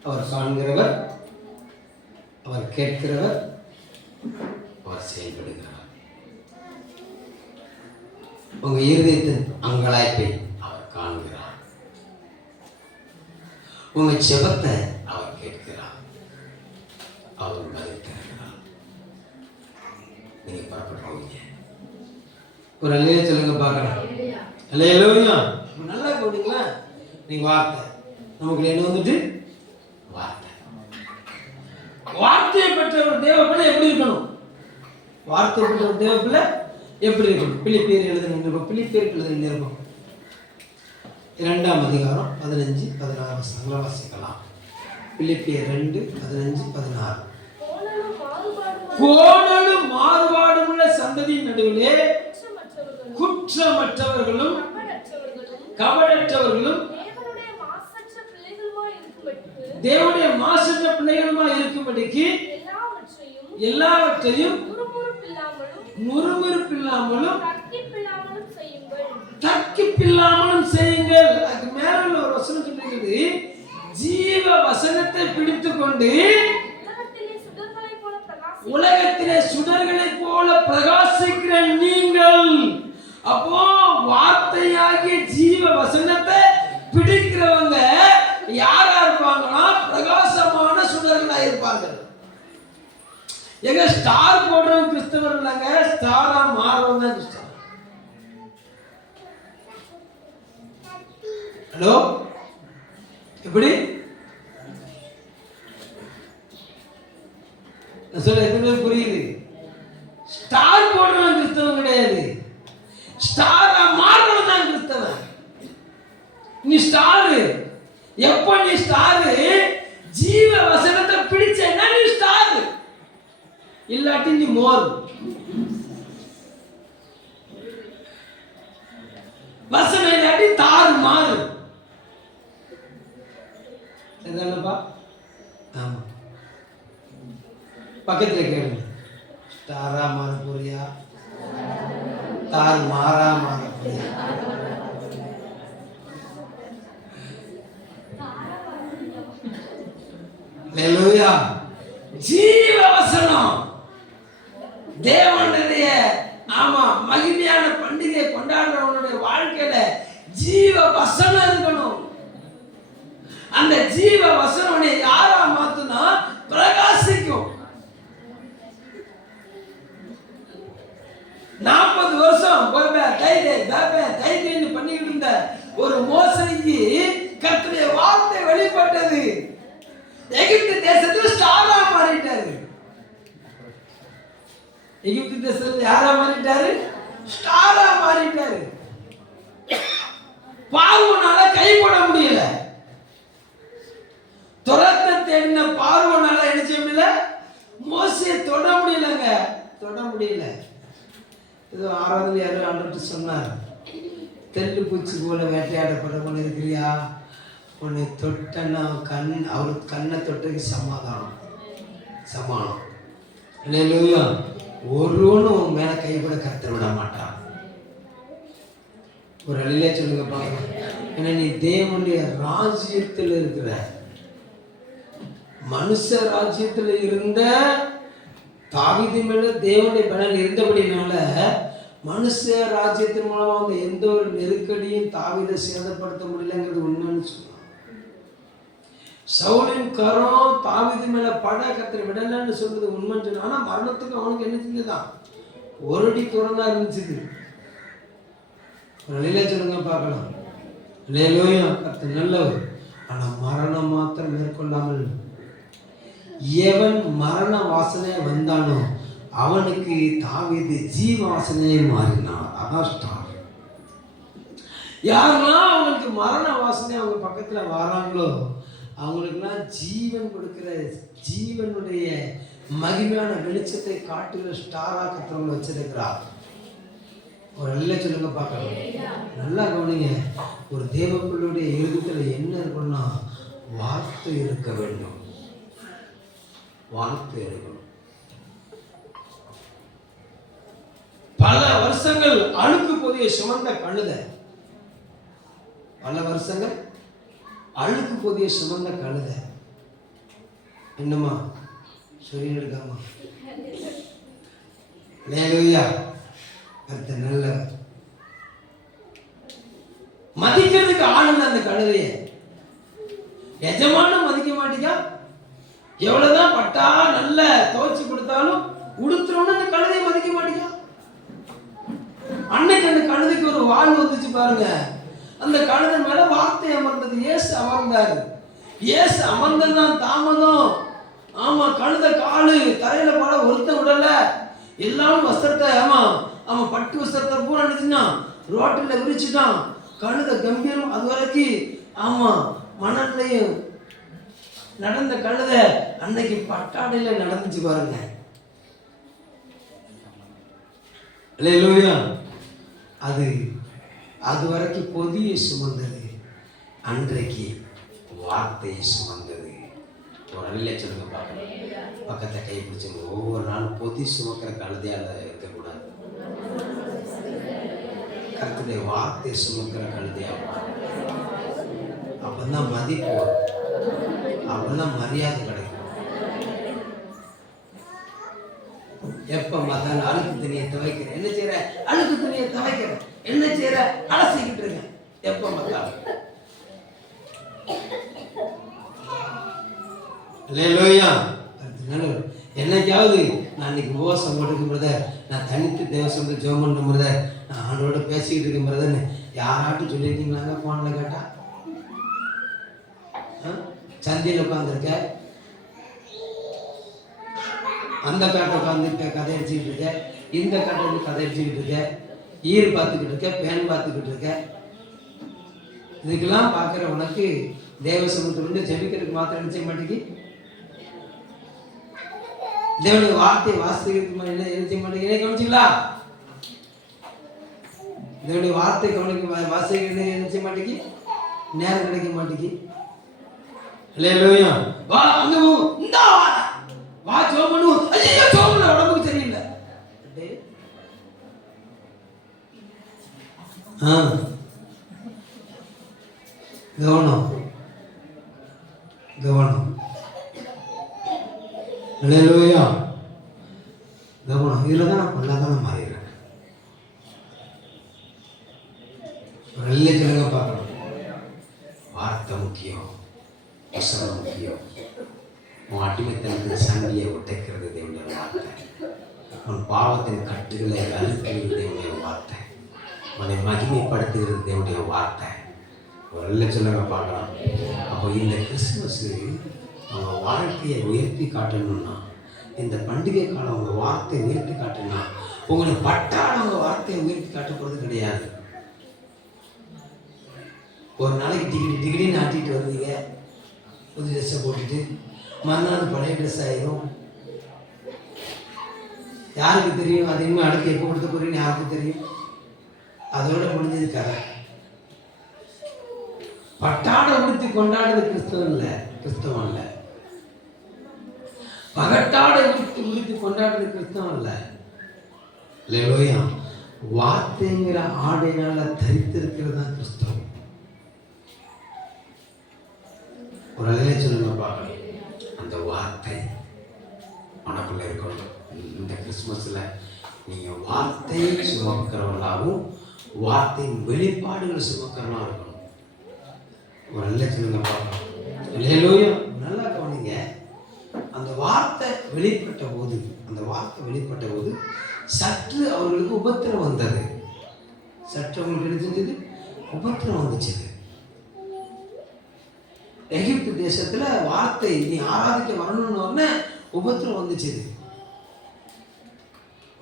அவர் காண்கிறவர், அவர் கேட்கிறவர், அவர் செயல்படுகிறவர். உங்க இருதயத்தின் அங்கலாய்ப்பை அவர் காண்கிறார். உங்க ஜெபத்தை அவர் கேட்கிறார். அவர் பதில் தருகிறார். நீங்க புறப்படுறீங்க. ஒரு அல்லேலூயா சொல்லுங்க பார்க்கலாம். அல்லேலூயா. நல்லா போடுங்களா? நீங்க வார்த்தை நமக்கு என்ன வந்துட்டு வார்த்தை. வார்த்தையை பெற்ற ஒரு தேவப்பிள்ளை எப்படி இருக்கணும்? வார்த்தை பெற்ற ஒரு தேவப்பிள்ளை எப்படி இருக்கணும்? பிலிப்பியர் எழுதின நிருபம், பிலிப்பியருக்கு எழுதின நிருபம் 2ஆம் அதிகாரம் 15-16 வசனங்களை வாசிக்கலாம். பிலிப்பியர் 2:15-16. கோணலும் மாறுபாடும் உள்ள சந்ததியின் நடுவிலே குற்றமற்றவர்களும் கபடற்றவர்களும் தேவனுடைய மாசற்ற பிள்ளைகளுமாய் இருக்கும்படிக்கு எல்லாவற்றையும் முறுமுறுப்பில்லாமலும் தக்கிப்பில்லாமலும் செய்யுங்கள். அதுக்கு மேல ஒரு வசனம் சொல்லிருக்குது, ஜீவ வசனத்தை பிடித்துக் கொண்டு உலகத்திலே சுடர்களை போல பிரகாசிக்கிற நீங்கள். அப்போ வார்த்தையாகிய ஜீவ வசனத்தை பிடிக்கிறவங்க யாரா இருப்பாங்கன்னா பிரகாசமான சுடர்களா இருப்பார்கள். எங்க ஸ்டார் போடுறவங்க கிறிஸ்தவர் இல்லைங்க, ஸ்டாரா மாறுறவங்க கிறிஸ்தவர். ஹலோ, எப்படி சொல்ல எத்தனை புரியுது? ஸ்டார் போடுறவன் கிறிஸ்தவன் கிடையாது, ஸ்டாரா மாறுறவன் தான் கிறிஸ்தவன். நீ ஸ்டாரு எப்போ? நீ ஸ்டாரு ஜீவ வசனத்தை பிடிச்சேன்னா நீ ஸ்டாரு, இல்லாட்டி நீ மோர். வசனம் இல்லாட்டி தாறு மாறு. என்னப்பா? ஆமா, பக்கத்துல கேளுங்க. தாரா மாற போறியா? தார் மாறா மாற போறியா? அல்லேலூயா. ஜீவ வசனம் தேவனுடைய ஆமா மகிமையான பண்டிகை கொண்டாடுறவனுடைய வாழ்க்கையில ஜீவ வசனம் இருக்கணும். அந்த ஜீவ வசனம் யாரா மாத்துனா பிரகாசிக்கும். 40 வருஷம் பண்ணிக்கிட்டு இருந்த ஒரு மோசைக்கு கர்த்தருடைய வார்த்தை வெளிப்பட்டது. எகிப்து தேசத்துல ஸ்டாரா மாறிட்டாரு. எகிப்து தேசத்துல யாரா மாறிட்டாரு? ஸ்டாரா மாறிட்டாரு. பார்வோனால கைப்பட முடியல. துரத்த தேடின பார்வோனால என்ன செய்ய முடியல, மோசையை தொட முடியலங்க, தொட முடியல. இது 6வது யாரோ ஆண்டவர் சொன்னார், தெல்லு பூச்சி போல வேட்டையாடப்பட கொண்டு இருக்கிறியா, உன்னை தொட்டனா அவர் கண்ணை தொட்டதுக்கு சமாதானம் சமானம். இல்லையா, ஒருவனும் உன் மேல கைப்பட கர்த்தர் விட மாட்டான். ஒரு அழிலே சொல்லுங்க பாருங்க. ஏன்னா நீ தேவனுடைய ராஜ்யத்தில் இருக்கிற, மனுஷ ராஜ்யத்தில் இருந்த தாவீது மேல தேவனுடைய பலன் இருந்தபடினால மனுஷ ராஜ்யத்தின் மூலமா அந்த எந்த ஒரு நெருக்கடியும் தாவீதை சேதப்படுத்த முடியலங்கிறது உண்மைன்னு சொன்னான். சவுலின் கரம் தாவீது மேல பட கர்த்தர் விடலன்னு சொல்றது உண்மைன்னு சொன்னா, ஆனா மரணத்துக்கு அவனுக்கு என்ன செஞ்சதான், ஒரு அடி தூரம் இருந்துச்சு. நிலையில சொல்லுங்க பார்க்கலாம். இல்லையா, கர்த்தர் நல்லவர். ஆனா மரணம் மாத்திரம் மேற்கொள்ளாமல், எவன் மரண வாசனை வந்தானோ அவனுக்கு தாவீது ஜீவ வாசனையை மாறினார். அதான் ஸ்டார். யாரெல்லாம் அவங்களுக்கு மரண வாசனை அவங்க பக்கத்துல வராங்களோ அவங்களுக்குலாம் ஜீவன் கொடுக்கிற, ஜீவனுடைய மகிமையான வெளிச்சத்தை காட்டுகிற ஸ்டாரா கர்த்தர் வச்சிருக்கிறார். ஒரு நல்ல சொல்லுங்க பார்க்கலாம். நல்லா கவனிங்க. ஒரு தேவப்பிள்ளையுடைய இருதயத்துல என்ன இருக்குன்னா, வார்த்தை இருக்க வேண்டும். வார்த்தை இருக்கணும். பல வருஷங்கள் அழுக்கு போதிய சுமந்த கழுதை, பல வருஷங்கள் அழுக்கு போதிய சுமந்த கழுதை என்னமா சொல்லி எடுக்காமா. அல்லேலூயா, கர்த்தர் நல்லவர். மதிக்கிறதுக்கு ஆள் இல்லை அந்த கழுதைய. எஜமானும் மதிக்க மாட்டீங்க. எவ்வளவுதான் பட்டா நல்ல துவைச்சு கொடுத்தாலும் உடுத்துறோன்னு அந்த கழுதையை மதிக்க மாட்டீங்க. அன்னைக்கு அந்த கழுதைக்கு ஒரு வாழ்வு வந்துச்சு பாருங்க. அந்த கழுதை மேல வார்த்தை அமர்ந்தது. இயேசு அமர்ந்தாரு. இயேசு அமர்ந்ததுதான் தாமதம். ஆமா, கழுதை காலு தரையில பட ஒருத்த விடல. எல்லாரும் வஸ்திரத்தை, ஆமா அவன் பட்டு வஸ்திரத்தை பூரா நினைச்சுன்னா ரோட்டில் விரிச்சுட்டான். கழுதை கம்பீரம் அது வரைக்கும், ஆமா மணல்லையும் நடந்த கழுதை அன்னைக்கு பட்டாடையில நடந்துச்சு பாருங்க. அல்லேலூயா. அது வரைக்கும் பொதியை சுமந்தது, அன்றைக்கு வார்த்தையை சுமந்தது. ஒரு நல்ல சொல்லுங்க பார்க்கலாம். பக்கத்தை கை பிடிச்சுங்க. ஒவ்வொரு நாளும் பொதி சுமக்கிற கழுதையால இருக்கக்கூடாது. கர்த்தருடைய வார்த்தையை சுமக்கிற கழுதையா. அப்பதான் மதிப்பு வரும், அப்பதான் மரியாதை கிடைக்கும். எப்ப பார்த்தாலும் அழுக்கு துணியை துவைக்கிறேன், என்ன செய்யற, அழுக்கு துணியை துவைக்கிறேன், என்ன செய்யற, அலசிக்கிட்டு இருக்கேன். எப்ப பார்த்தாலும் என்னைக்காவது நான் இன்னைக்கு உபவாசம் போட்டுக்கும் பிரதர், நான் தனித்து தேவசம் ஜெபம் பண்ணும் பிரதர், நான் ஆண்டோட பேசிக்கிட்டு இருக்கேன் பிரதர்னு யாராட்டும் சொல்லியிருக்கீங்களாங்க? போன்ல கேட்டா சந்தையில் உட்காந்துருக்க, அந்த காட்டை உட்காந்து கதை அடிச்சுக்கிட்டு இருக்க, இந்த காட்டை வந்து கதை அடிச்சுக்கிட்டு இருக்க, ஈர் பார்த்துக்கிட்டு இருக்க, பேன் பார்த்துக்கிட்டு இருக்க. இதுக்கெல்லாம் பார்க்குற உனக்கு தேவ சமூகத்திலிருந்து ஜெபிக்கிறதுக்கு மாத்திரம் செய்ய மாட்டேங்கி, தேவனுடைய வார்த்தையை வாசிக்கிறதுக்கு என்ன செய்ய மாட்டேங்க? கவனிச்சிங்களா? தேவனுடைய வார்த்தை கவனிக்க வாசிக்கிறது என்ன செய்ய மாட்டேங்கி, நேரம் கிடைக்க மாட்டேங்கி. அல்லேலூயா. வா அங்க போ, இந்த வா ஜெபம் பண்ணுவோம். ஐயோ ஜெபம் பண்ண உடம்புக்கு சரியில்லை. கவனம் கவனம். அல்லேலூயா. கவனம். இதுல தான் நான் பொல்லாதான மாறிடுறேன். நல்ல சொல்லுங்க பார்க்கணும். வார்த்தை முக்கியம், வசனம் முக்கியம். உன் அடிமைத்தனத்தின் சங்கிலியை உடைக்கிறது தேவனுடைய வார்த்தை. உன் பாவத்தின் கட்டுகளை அழுத்துகிறது தேவனுடைய வார்த்தை. உன்னை மகிமைப்படுத்துகிறது தேவனுடைய வார்த்தை. ஒரு நல்ல சொல்லுங்க பார்க்கலாம். அப்போ இந்த கிறிஸ்துமஸ் அவங்க வாழ்க்கையை உயர்த்தி காட்டணும்னா, இந்த பண்டிகை காலம் அவங்க வார்த்தையை உயர்த்தி காட்டணும்னா, உங்களுக்கு பட்டாள அவங்க வார்த்தையை உயர்த்தி காட்ட போகிறது கிடையாது. ஒரு நாளைக்கு டிகிரின்னு ஆட்டிட்டு வருவீங்க, புது ட்ரெஸ்ஸை போட்டுட்டு, மறுநாள் பழைய ட்ரெஸ் ஆயிரும். யாருக்கு தெரியும் அது இன்னும் அடுத்து எப்போ கொடுத்த போறீங்கன்னு யாருக்கு தெரியும்? அதோட முடிஞ்சது கதை. பட்டாடை உடுத்தி கொண்டாடுறது கிறிஸ்தவம் இல்லை, கிறிஸ்தவம் இல்லை. பகட்டாடை உடுத்தி கொண்டாடுறது கிறிஸ்தவம் இல்லை. இல்லையா? வார்த்தைங்கிற ஆடையினால தரித்திருக்கிறது தான் கிறிஸ்தவம். ஒரு அதிலே சொல்லுங்க பார்க்கலாம், அந்த வார்த்தை மனக்குள்ள இருக்கணும். இந்த கிறிஸ்துமஸ்ல நீங்க வார்த்தை சுமக்கிறவர்களாகவும் வார்த்தையின் வெளிப்பாடுகள் சுமக்கிறவங்களா இருக்கணும். ஒரு நல்ல சொல்லுங்க பார்க்கலாம். இல்லையா? நல்லா கவனிங்க. அந்த வார்த்தை வெளிப்பட்ட போது சற்று அவர்களுக்கு உபத்திரம் வந்தது. சற்று அவங்களுக்கு எடுத்துச்சது உபத்திரம் வந்துச்சு. எகிப்து தேசத்துல வார்த்தை நீ ஆராதிக்க வரணும்னு உபத்திரம் வந்துச்சு.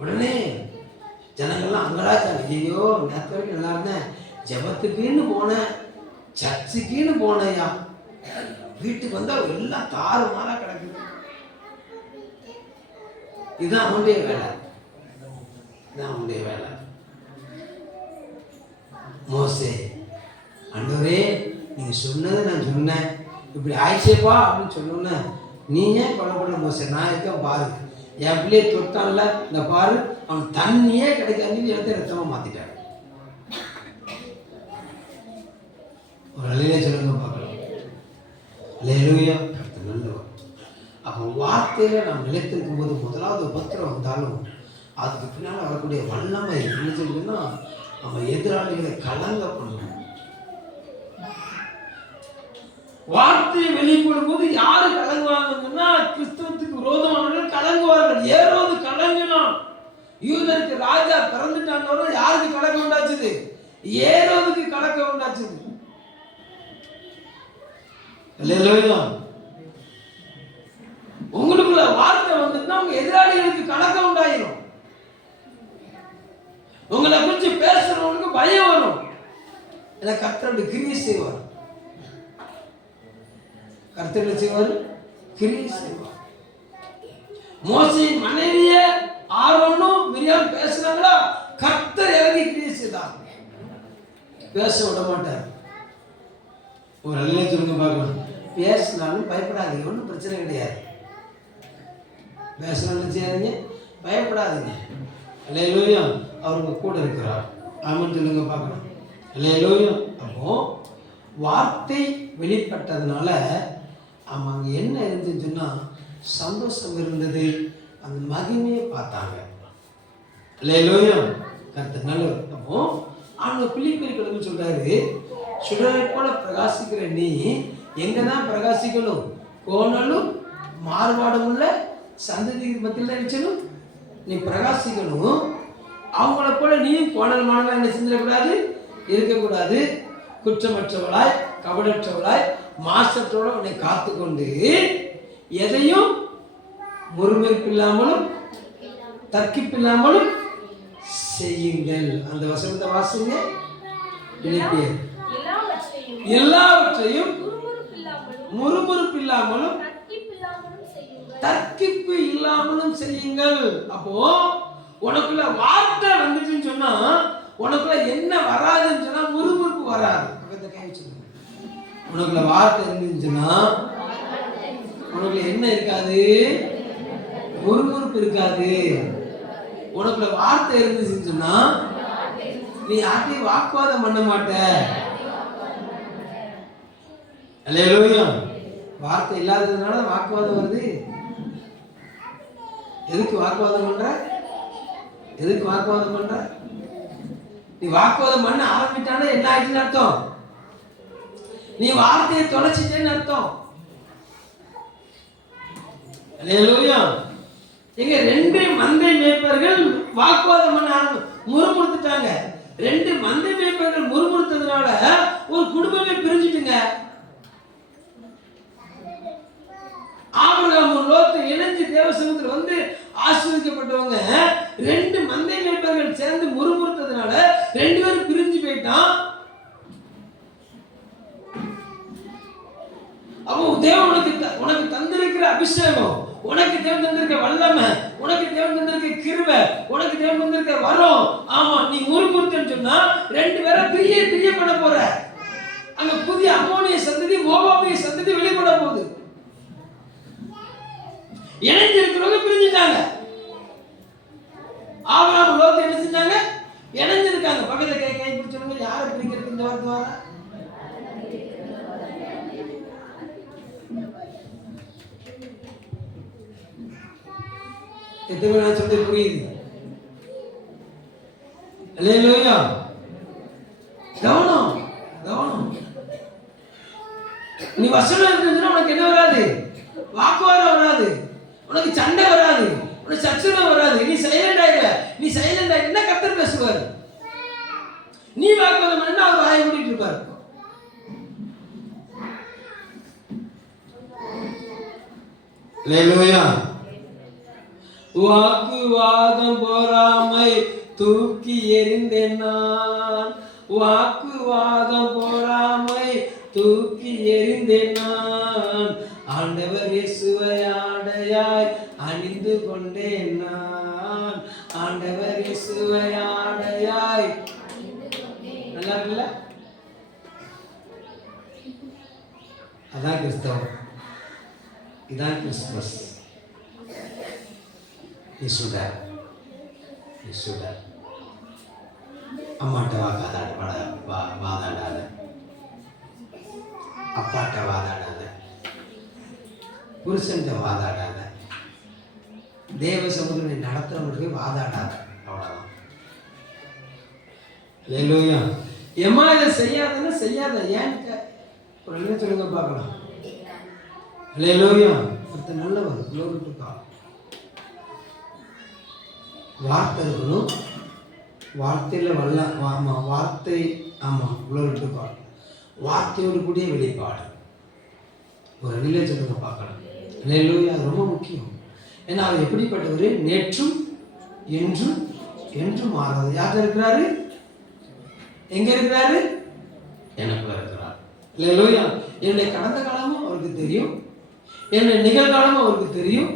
உடனே ஜனங்கள்லாம் அங்கடாச்சாங்க. ஐயோ, நேற்று வரைக்கும் நல்லா இருந்தேன், ஜபத்துக்குன்னு போனேன், சர்ச்சுக்குன்னு போனையா, வீட்டுக்கு வந்தா எல்லாம் தாறு மாறா கிடக்குது. இதுதான் அவனுடைய வேலை. மோசே, ஆண்டவரே நீங்க சொன்னதை நான் சொன்னேன், இப்படி ஆயிடுச்சேப்பா அப்படின்னு சொன்னோன்னே, நீ ஏன் கொல்லப்பட மோசே, நான் இருக்கேன் பாரு, என் பிள்ளையை தொட்டான்ல இந்த பாரு, அவன் தண்ணியே கிடைக்காது இடத்த ரத்தமா மாத்திட்டான். ஒரு அலையிலே சொல்லுங்க பார்க்கலாம். அல்லேலூயா. நல்லவர். அப்போ வார்த்தையில நாம் நிலைத்திருக்கும் போது முதலாவது உபத்திரம் வந்தாலும் அதுக்கு பின்னால் வரக்கூடிய வல்லமை என்ன சொல்லுதுன்னா, நம்ம எதிராளிகளை கலங்க பண்ணணும். வார்த்தை வெளிப்படும் போது யாரு கலங்குவாங்கன்னா, கிறிஸ்தவத்துக்கு விரோதமானவர்கள் கலங்குவார்கள். ஏரோது கலங்கினான். யூதருக்கு ராஜா பிறந்துட்டான்னு யாருக்கு கலக்கம் உண்டாச்சுது? ஏரோதுக்கு கலக்கம் உண்டாச்சுது. உங்களுக்குள்ள வார்த்தை வந்துட்டுனா உங்க எதிராளிகளுக்கு கலக்கம் உண்டாயிரும். உங்களை குறித்து பேசுறவங்களுக்கு பயம் வரும். ஏன்னா கர்த்தர் கிரியை செய்வார். கர்த்தர் செய்வார், கிரியை செய்வார். மோசேயின் மனைவிய ஆரோனும் மிரியாம் பேசுறாங்களா, கர்த்தர் இறங்கி கிரியை செய்தார். பேச விட மாட்டார். ஒரு நல்ல சொல்லுங்க பார்க்கலாம். பேசினாலும் பயப்படாதீங்க, ஒன்றும் பிரச்சனை கிடையாது. பேசணும்னு செய்யாதீங்க, பயப்படாதீங்க. அல்லேலூயா. அவருக்கு கூட இருக்கிறார். ஆமென் சொல்லுங்க பார்க்கலாம். அல்லேலூயா. அப்போ வார்த்தை வெளிப்பட்டதுனால அங்கே என்ன இருந்துச்சுன்னா சந்தோஷம் இருந்தது, அந்த மகிமையை பார்த்தாங்க. அல்லேலூயா. கர்த்தர் நல்லவர். அப்போ அவங்க பிலிப்பியர்களுக்கு சொல்றாரு, சுடரை போல பிரகாசிக்கிற நீ எங்க தான் பிரகாசிக்கணும்? கோணலும் மாறுபாடும் உள்ள சந்ததி மத்தியில் நினைச்சணும் நீ பிரகாசிக்கணும். அவங்கள போல நீ கோணல் மாடலாம் என்ன செஞ்சிடக்கூடாது, இருக்கக்கூடாது. குற்றமற்றவளாய் கபடற்றவளாய் மாசற்றோட உன்னை காத்துக்கொண்டு எதையும் முறுமுறுப்பில்லாமலும் தர்க்கிப்பில்லாமலும் செய்யுங்கள். அந்த வசனத்தை வாசிங்க. பிலிப்பியர் எல்லாவற்றையும் முறுமுறுப்பு இல்லாமலும் தர்க்கிப்பு இல்லாமலும் செய்யுங்கள். அப்போ உனக்குள்ள வார்த்தை வந்துச்சுன்னு சொன்னா உனக்குள்ள என்ன வராதுன்னு சொன்னா முறுமுறுப்பு வராது. உனக்குள்ள வார்த்தை இருந்துச்சுன்னா உனக்குள்ள என்ன இருக்காது, முறுமுறுப்பு இருக்காது. உனக்குள்ள வார்த்தை இருந்துச்சுன்னு சொன்னா நீ யார்ட்டையும் வாக்குவாதம் பண்ண மாட்ட. அல்லேலூயா. வார்த்தை இல்லாததுனால வாக்குவாதம் வருது. எதுக்கு வாக்குவாதம் பண்ற? எதுக்கு வாக்குவாதம் பண்ற? நீ வாக்குவாதம் பண்ண ஆரம்பிட்டானா என்ன ஆயிடுச்சுன்னு அர்த்தம்? நீ வார்த்தையை தொலைச்சிட்டேன்னு அர்த்தம். அல்லேலூயா. எங்க ரெண்டு மந்தை மேய்ப்பர்கள் வாக்குவாதம் பண்ண முறுமுறுத்துட்டாங்க. ரெண்டு மந்தை மேய்ப்பர்கள் முறுமுறுத்ததுனால ஒரு குடும்பமே பிரிஞ்சுட்டுங்க. ஆபிரகாம் லோத்து இணைஞ்சு தேவசமூகத்தில் வந்து ஆசீர்வதிக்கப்பட்டவங்க ரெண்டு மந்தை மேய்ப்பர்கள் சேர்ந்து முறுமுறுத்ததுனால ரெண்டு பேரும் பிரிஞ்சு போயிட்டான். தேவன் உனக்கு தந்திருக்கிற அபிஷேகம், உனக்கு தேவன் தந்திருக்க வல்லமை, உனக்கு தேவன் தந்திருக்க கிருபை, உனக்கு தேவன் தந்திருக்க வரம். ஆமா, நீ முறுமுறுத்தன்னு சொன்னா 2 பேரை பிரிய பண்ண போற. அங்க புதிய அம்மோனிய சந்ததி, மோவாபிய சந்ததி வெளிப்பட போகுது. இணைஞ்சிருக்கிறவங்க பிரிஞ்சுட்டாங்க. ஆபிரகாம் லோத்து என்ன செஞ்சாங்க? இணைஞ்சிருக்காங்க. பக்கத்துல கை பிடிச்சவங்க யாரை பிரிக்கிறது? இந்த வார்த்தை வர எத்தனை நான் சொல்றது புரியுது? அல்லேலூயா. கவனம். நீ வசனம் இருந்துச்சுன்னா உனக்கு என்ன வராது? வாக்குவாதம் வராது, உனக்கு சண்டை வராது, உனக்கு சச்சரவு வராது. நீ சைலண்ட் ஆயிடுற. கர்த்தர் பேசுவார். நீ வாக்குவாதம் பண்ணா அவர் வாயை மூடிட்டு இருப்பார். அல்லேலூயா. வாக்குவாதம் பொறாமை தூக்கி எறிந்தேன் நான். வாக்குவாதம் பொறாமை தூக்கி எறிந்தேன் நான். ஆண்டவர் இயேசுவை ஆடையாய் அணிந்து கொண்டேன் நான். ஆண்டவர் இயேசுவை ஆடையாய். நல்லா இருக்குல்ல? அதான் கிறிஸ்தவம், இதான் கிறிஸ்துமஸ். நீ சுட அம்மாட்ட வாதாடாத, அப்பாட்ட வாதாடாத, புருஷன்ட்ட வாதாடாத, தேவ சமூகத்தை நடத்துறவங்களுக்கு வாதாடாத. அவ்வளவுதான். அல்லேலூயா. எம்மா இதை செய்யாத ஏன் ஒரு என்ன சொல்லுங்க பார்க்கலாம். அல்லேலூயா. ஒருத்தர் நல்லவர், குளோரி டு காட். வார்த்தை இருக்கணும், வார்த்தையில் வார்த்தை. ஆமாம், குளோரி டு காட். வார்த்தையோடு கூடிய வெளிப்பாடு. ஒரு நிலை சொல்லுங்க பார்க்கலாம். அல்லேலூயா. அது ரொம்ப முக்கியம். ஏன்னா அவர் எப்படிப்பட்டவர்? நேற்றும் என்றும் மாறாது. யார் இருக்கிறாரு? எங்க இருக்கிறாரு? எனக்குள்ள இருக்கிறார். அல்லேலூயா. என்னுடைய கடந்த காலமும் அவருக்கு தெரியும், என்னுடைய நிகழ்காலமும் அவருக்கு தெரியும்,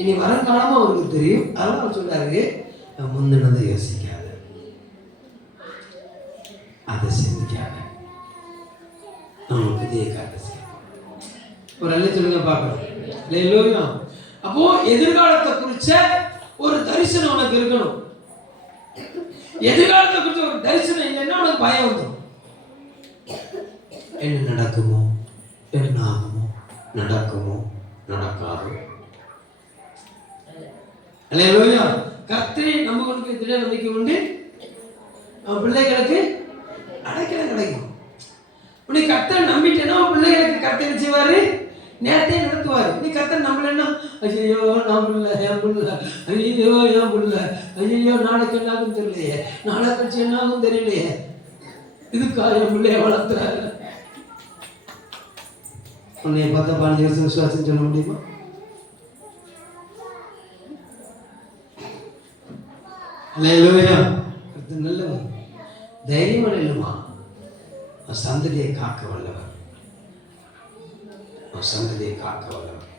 இனி வருங்காலமும் அவருக்கு தெரியும். அதனால அவர் சொல்றாரு, முந்தினதை யோசிக்காத, அதை சிந்திக்காத, நம்ம புதிய காரியத்தை செய்யணும். ஒரு நல்ல சொல்லுங்க பார்க்கணும். அல்லேலூயா. அப்போ எதிர்காலத்தை குறிச்ச ஒரு தரிசனம் உனக்கு இருக்கணும். எதிர்காலத்தை குறிச்ச ஒரு தரிசனம் இல்லைன்னா உனக்கு பயம் வந்துடும். என்ன நடக்குமோ, என்ன ஆகுமோ, நடக்குமோ நடக்காது. அல்லேலூயா. கர்த்தரை நம்புவதற்கு திட நம்பிக்கை உண்டு. நம்ம பிள்ளைகளுக்கு அடைக்கலம் கிடைக்கும். நீ கர்த்தரை நம்பிட்டேன்னா பிள்ளைகளுக்கு கர்த்தர் செய்வாரு, நேரத்தை நடத்துவாரு. நீ கர்த்தரை நம்பலன்னா ஐயோ நான் பிள்ளை, என் பிள்ளை, ஐயோ என் பிள்ளை, ஐயோ நாளைக்கு என்னாகும் தெரியலையே, நாளை கட்சி என்னாகும் தெரியலையே, இதுக்கா என் பிள்ளைய வளர்த்துறாரு. உன்னை பார்த்தா 15 வருஷம் விசுவாசம் சொல்ல முடியுமா? அல்லேலூயா. நல்லவர், தைரியமான இல்லைமா, சந்ததியை காக்க வல்லவர், சந்ததியை காக்க வல்லவர்.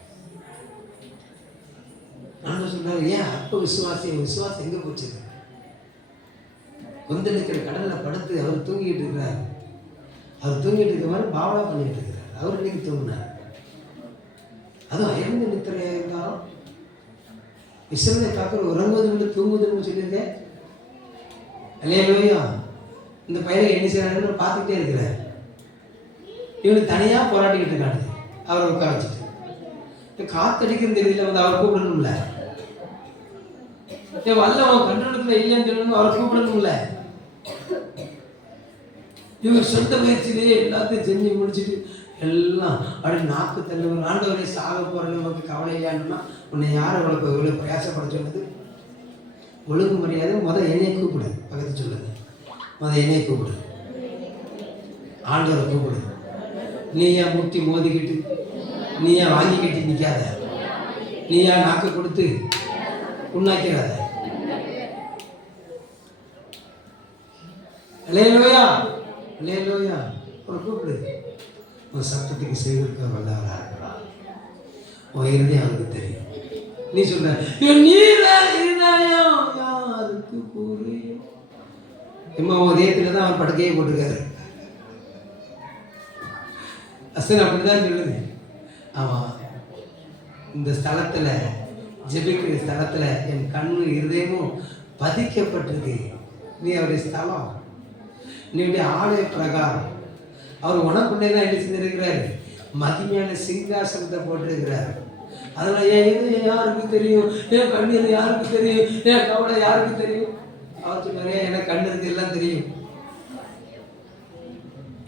நான் சொல்றாரு, ஏன் அப்ப விசுவாசம் எங்க போச்சு? கொந்தளிக்கிற கடல்ல படுத்து அவர் தூங்கிட்டு இருக்கிறார். அவர் தூங்கிட்டு இருக்க மாதிரி பாவலா பண்ணிட்டு இருக்கிறார். அவர் இன்னைக்கு தூங்கினார். அதுவும் அயர்ந்த நித்திரையா இருந்தாலும் இஸ்ரவேலை காக்கிற உறங்குவதுன்னு தூங்குவதுன்னு சொல்லியிருக்கேன். அல்லேலூயா. இந்த பையனை என்ன செய்யறாங்கன்னு பார்த்துக்கிட்டே இருக்கிறார். இவனுக்கு தனியா போராட்டிக்கிட்டு இருக்காங்க. அவரை உட்கார வச்சுட்டு காத்தடிக்கிறது தெரியல, வந்து அவர் கூப்பிடணும்ல. வல்லவன் கண்டனத்துல இல்லைன்னு சொல்லணும், அவர் கூப்பிடணும்ல. இவங்க சொந்த முயற்சியிலேயே எல்லாத்தையும் செஞ்சு முடிச்சுட்டு எல்லாம் அப்படி நாக்கு தள்ளவர். ஆண்டவரை சாக போறது நமக்கு கவலை இல்லையான்னா உன்னை யாரை இவ்வளோ பிரயாசப்பட சொன்னது? ஒழுங்கு மரியாதை என்னை கூப்பிடு. பக்கத்து சொல்லுங்க, என்னை கூப்பிடு, ஆண்டவரை கூப்பிடு. நீயா முட்டி மோதிக்கிட்டு, நீயா வாங்கிக்கிட்டு நிற்காத, நீயா நாக்கு கொடுத்து உண்ணாக்கிறாத. அல்லேலூயா. ஒரு கூப்பிடு. ஒரு சத்தத்துக்கு செய்திருக்க வல்லவராக இருக்கிறார். உன் இருதயம் அவருக்கு தெரியும். நீ சொல்ற என் இருதயம் யாருக்கு புரியும்? எம்மா உதயத்துல தான் அவர் படுக்கையை போட்டுக்காரு. அசன் அப்படிதான் சொல்லுது. ஆமா, இந்த ஸ்தலத்துல ஜெபிக்கிற ஸ்தலத்துல என் கண்ணு இருதயமும் பதிக்கப்பட்டிருக்கு. நீ அவருடைய ஸ்தலம், நீ ஆலய பிரகாரம். அவர் உனக்குள்ளே தான் என்ன செஞ்சிருக்கிறாரு? மகிமையான சிங்காசனத்தை போட்டிருக்கிறார். அதெல்லாம் என் இது யாருக்கு தெரியும், என் கண்ணீர் யாருக்கு தெரியும், என் கவலை யாருக்கு தெரியும்? அவர் சொன்னாரு, எனக்கு கண்ணு இருக்கு, எல்லாம் தெரியும்.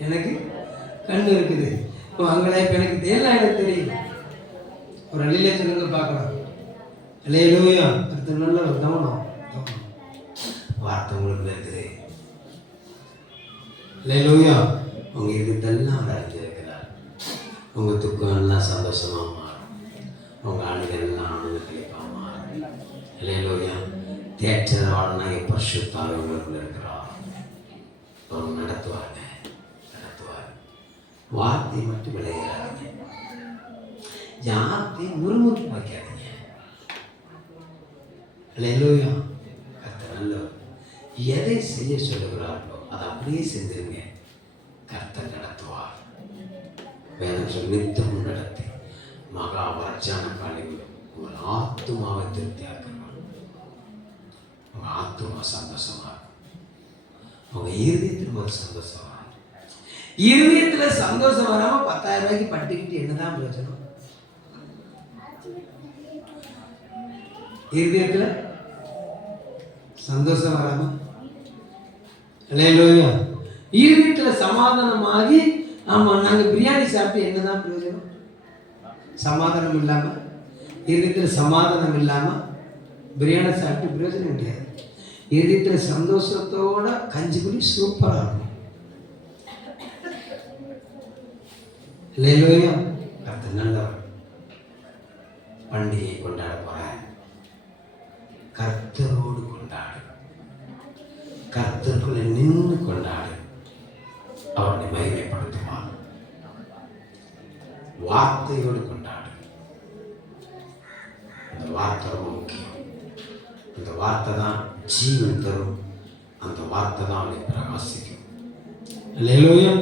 எனக்கு கண்ணு இருக்குது, அங்கே இப்போ எனக்கு எல்லாம் எனக்கு தெரியும். ஒரு அழிலே சொல்லுங்க பார்க்கலாம். அல்லேலூயா. அடுத்த நல்ல ஒரு கவனம் வார்த்தை உங்களுக்கு இருக்குது. அல்லேலூயா. உங்க இதெல்லாம் அவர் அறிஞ்சிருக்கிறார். உங்க துக்கம் எல்லாம் சந்தோஷமா மாறும், உங்க ஆளுகள் எல்லாம் ஆனந்தமாக மாறும். அல்லேலூயா. தேற்ற வாழ்நாள் பரிசுத்தால் உங்களுக்குள்ள இருக்கிறார். அவர் நடத்துவாங்க. வார்த்தை மட்டும் விளையாடுங்க, யார்த்தையும் முறுமுறுப்பு வைக்காதீங்க. அல்லேலூயா. கர்த்தர் நல்லவர். எதை செய்ய சொல்லுகிறார்களோ அதை அப்படியே செஞ்சிருங்க. கர்த்தர் நடத்துவார். வேதம் சொல்லி நித்தமும் நடத்தி மகா வறட்சியான காலையில் உங்கள் ஆத்துமாவை திருப்தியாக்குவார். உங்கள் ஆத்துமா சந்தோஷமா இருக்கும். உங்க இருதயத்தில் ஒரு சந்தோஷம் வரும். இருதயத்துல சந்தோஷம் வராம 10,000 ரூபாய்க்கு பட்டுக்கிட்டு என்னதான் பிரயோஜனம்? இருதயத்துல சந்தோஷம் வராம, அல்லேலூயா, இருதயத்துல சமாதானமாகி, ஆமா நாங்க பிரியாணி சாப்பிட்டு என்னதான் பிரயோஜனம்? சமாதானம் இல்லாம, இருதயத்துல சமாதானம் இல்லாம பிரியாணி சாப்பிட்டு பிரயோஜனம் கிடையாது. இருதயத்துல சந்தோஷத்தோட கஞ்சி குடி சூப்பரா இருக்கும். அல்லேலூயா. கர்த்தர் நல்லவர். பண்டிகையை கொண்டாட போற, கர்த்தரோடு கொண்டாடு, கர்த்தருக்குள்ள நின்று கொண்டாடு. அவனை மகிமைப்படுத்துவார். வார்த்தையோடு கொண்டாடு. அந்த வார்த்தை ரொம்ப முக்கியம். அந்த வார்த்தை தான் ஜீவன் தரும். அந்த வார்த்தை தான் அவனை பிரகாசிக்கும். அல்லேலூயா.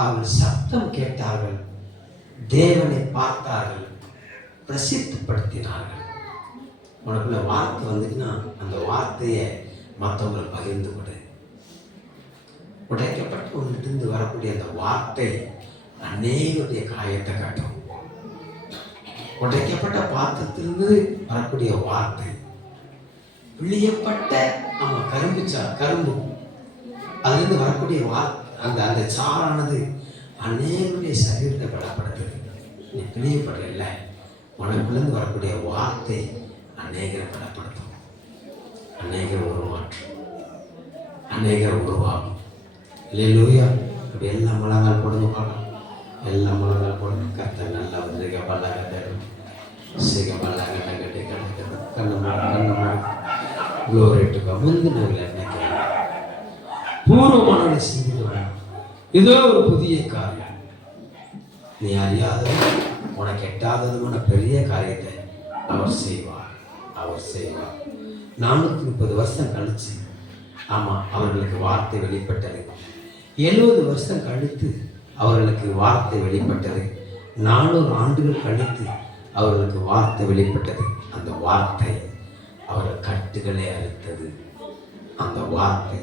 அவர்கள் சத்தம் கேட்டார்கள், தேவனை பார்த்தார்கள், பிரசித்தப்படுத்தினார்கள். உனக்குள்ள வார்த்தை வந்துச்சுன்னா அந்த வார்த்தையை மற்றவங்களை பகிர்ந்து கொடு. உடைக்கப்பட்ட ஒன்றிலிருந்து வரக்கூடிய அந்த வார்த்தை அநேகருடைய காயத்தை காட்டும். உடைக்கப்பட்ட பாத்திரத்திலிருந்து வரக்கூடிய வார்த்தை, பிழியப்பட்ட கரும்பு அதிலிருந்து வரக்கூடிய அந்த அந்த சாரானது அநேகருடைய சரீரத்தை பலப்படுத்துது. நீ பிழியப்படல, உனக்குள்ளேருந்து வரக்கூடிய வார்த்தை அநேகரை பலப்படுத்தும், அநேகரை உருமாற்றும், அநேகரை உருவாகும். அல்லேலூயா. இப்படி எல்லா முழங்கால் போடுங்க பார்க்கலாம். எல்லா முழங்கால் போடுங்க. கர்த்தர் நல்லா வந்து பல்லாக தரும், சிக பல்லாக கட்டி கிடைக்கிறது. கண்ணு குளோரிட்டுக்கா முந்தினவர்கள் நினைக்கிறாங்க. பூர்வமான சிந்திடுவாங்க. இதோ ஒரு புதிய காரியம், நீ அறியாதது, உனக்கு எட்டாததுமான பெரிய காரியத்தை அவர் செய்வார். அவர் செய்வார். 430 வருஷம் கழிச்சு, ஆமா, அவர்களுக்கு வார்த்தை வெளிப்பட்டது. 70 வருஷம் கழித்து அவர்களுக்கு வார்த்தை வெளிப்பட்டது. 400 ஆண்டுகள் கழித்து அவர்களுக்கு வார்த்தை வெளிப்பட்டது. அந்த வார்த்தை அவர்கள் கட்டுகளை அறுத்தது. அந்த வார்த்தை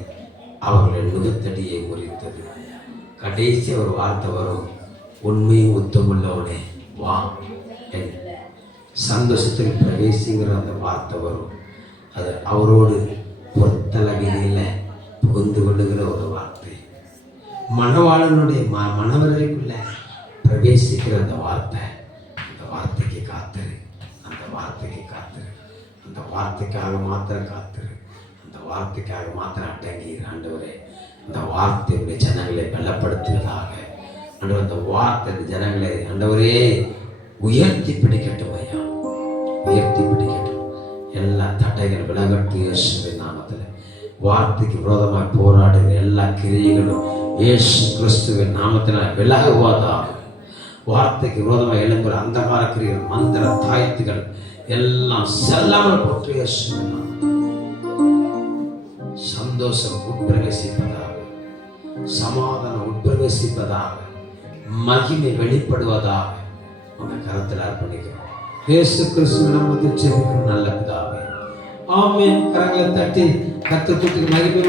அவர்களின் முகத்தடியை முறித்தது. கடைசி ஒரு வார்த்தை வரும், உண்மையும் உத்தமுள்ளவனே வா, என் சந்தோஷத்தில் பிரவேசிங்கிற அந்த வார்த்தை வரும். அது அவரோடு பொருத்தல வீதியில் புகுந்து கொள்ளுகிற ஒரு வார்த்தை. மணவாளனுடைய மணவரைக்குள்ள பிரவேசிக்கிற அந்த வார்த்தை. அந்த வார்த்தைக்கு காத்துரு, அந்த வார்த்தைக்கு காத்துரு, அந்த வார்த்தைக்காக மாத்திரம் காத்துரு, அந்த வார்த்தைக்காக மாத்திரம் அடங்கி. ஆண்டவரே, அந்த வார்த்தையுடைய ஜனங்களை பலப்படுத்துவதாக. ஆண்டவர், அந்த வார்த்தை ஜனங்களை ஆண்டவரே உயர்த்தி பிடிக்கட்டும் ஐயா, உயர்த்தி பிடிக்கட்டும். எல்லா தடைகள் விலகட்டு இயேசுவின் நாமத்தில். வார்த்தைக்கு விரோதமாக போராடுகிற எல்லா கிரியைகளும் இயேசு கிறிஸ்துவின் நாமத்தில் விலகுவதாக. வார்த்தைக்கு விரோதமாக எழும்புற அந்தகார கிரியைகள், மந்திர தாயத்துகள் எல்லாம் செல்லாமல் போற்று இயேசுவின் நாமத்தில். சந்தோஷம் உட்பிரவேசிப்பதாக, சமாதானம் உட்பிரவேசிப்பதாக, மகிமை வெளிப்படுவதாக உங்க கரத்தில் அர்ப்பணிக்கிறோம். இயேசு கிறிஸ்துவின் நாமத்தில் ஜெபிக்கிறோம் நல்ல பிதாவே, ஆமென். கரங்களை தட்டி கர்த்தருக்கு மகிமை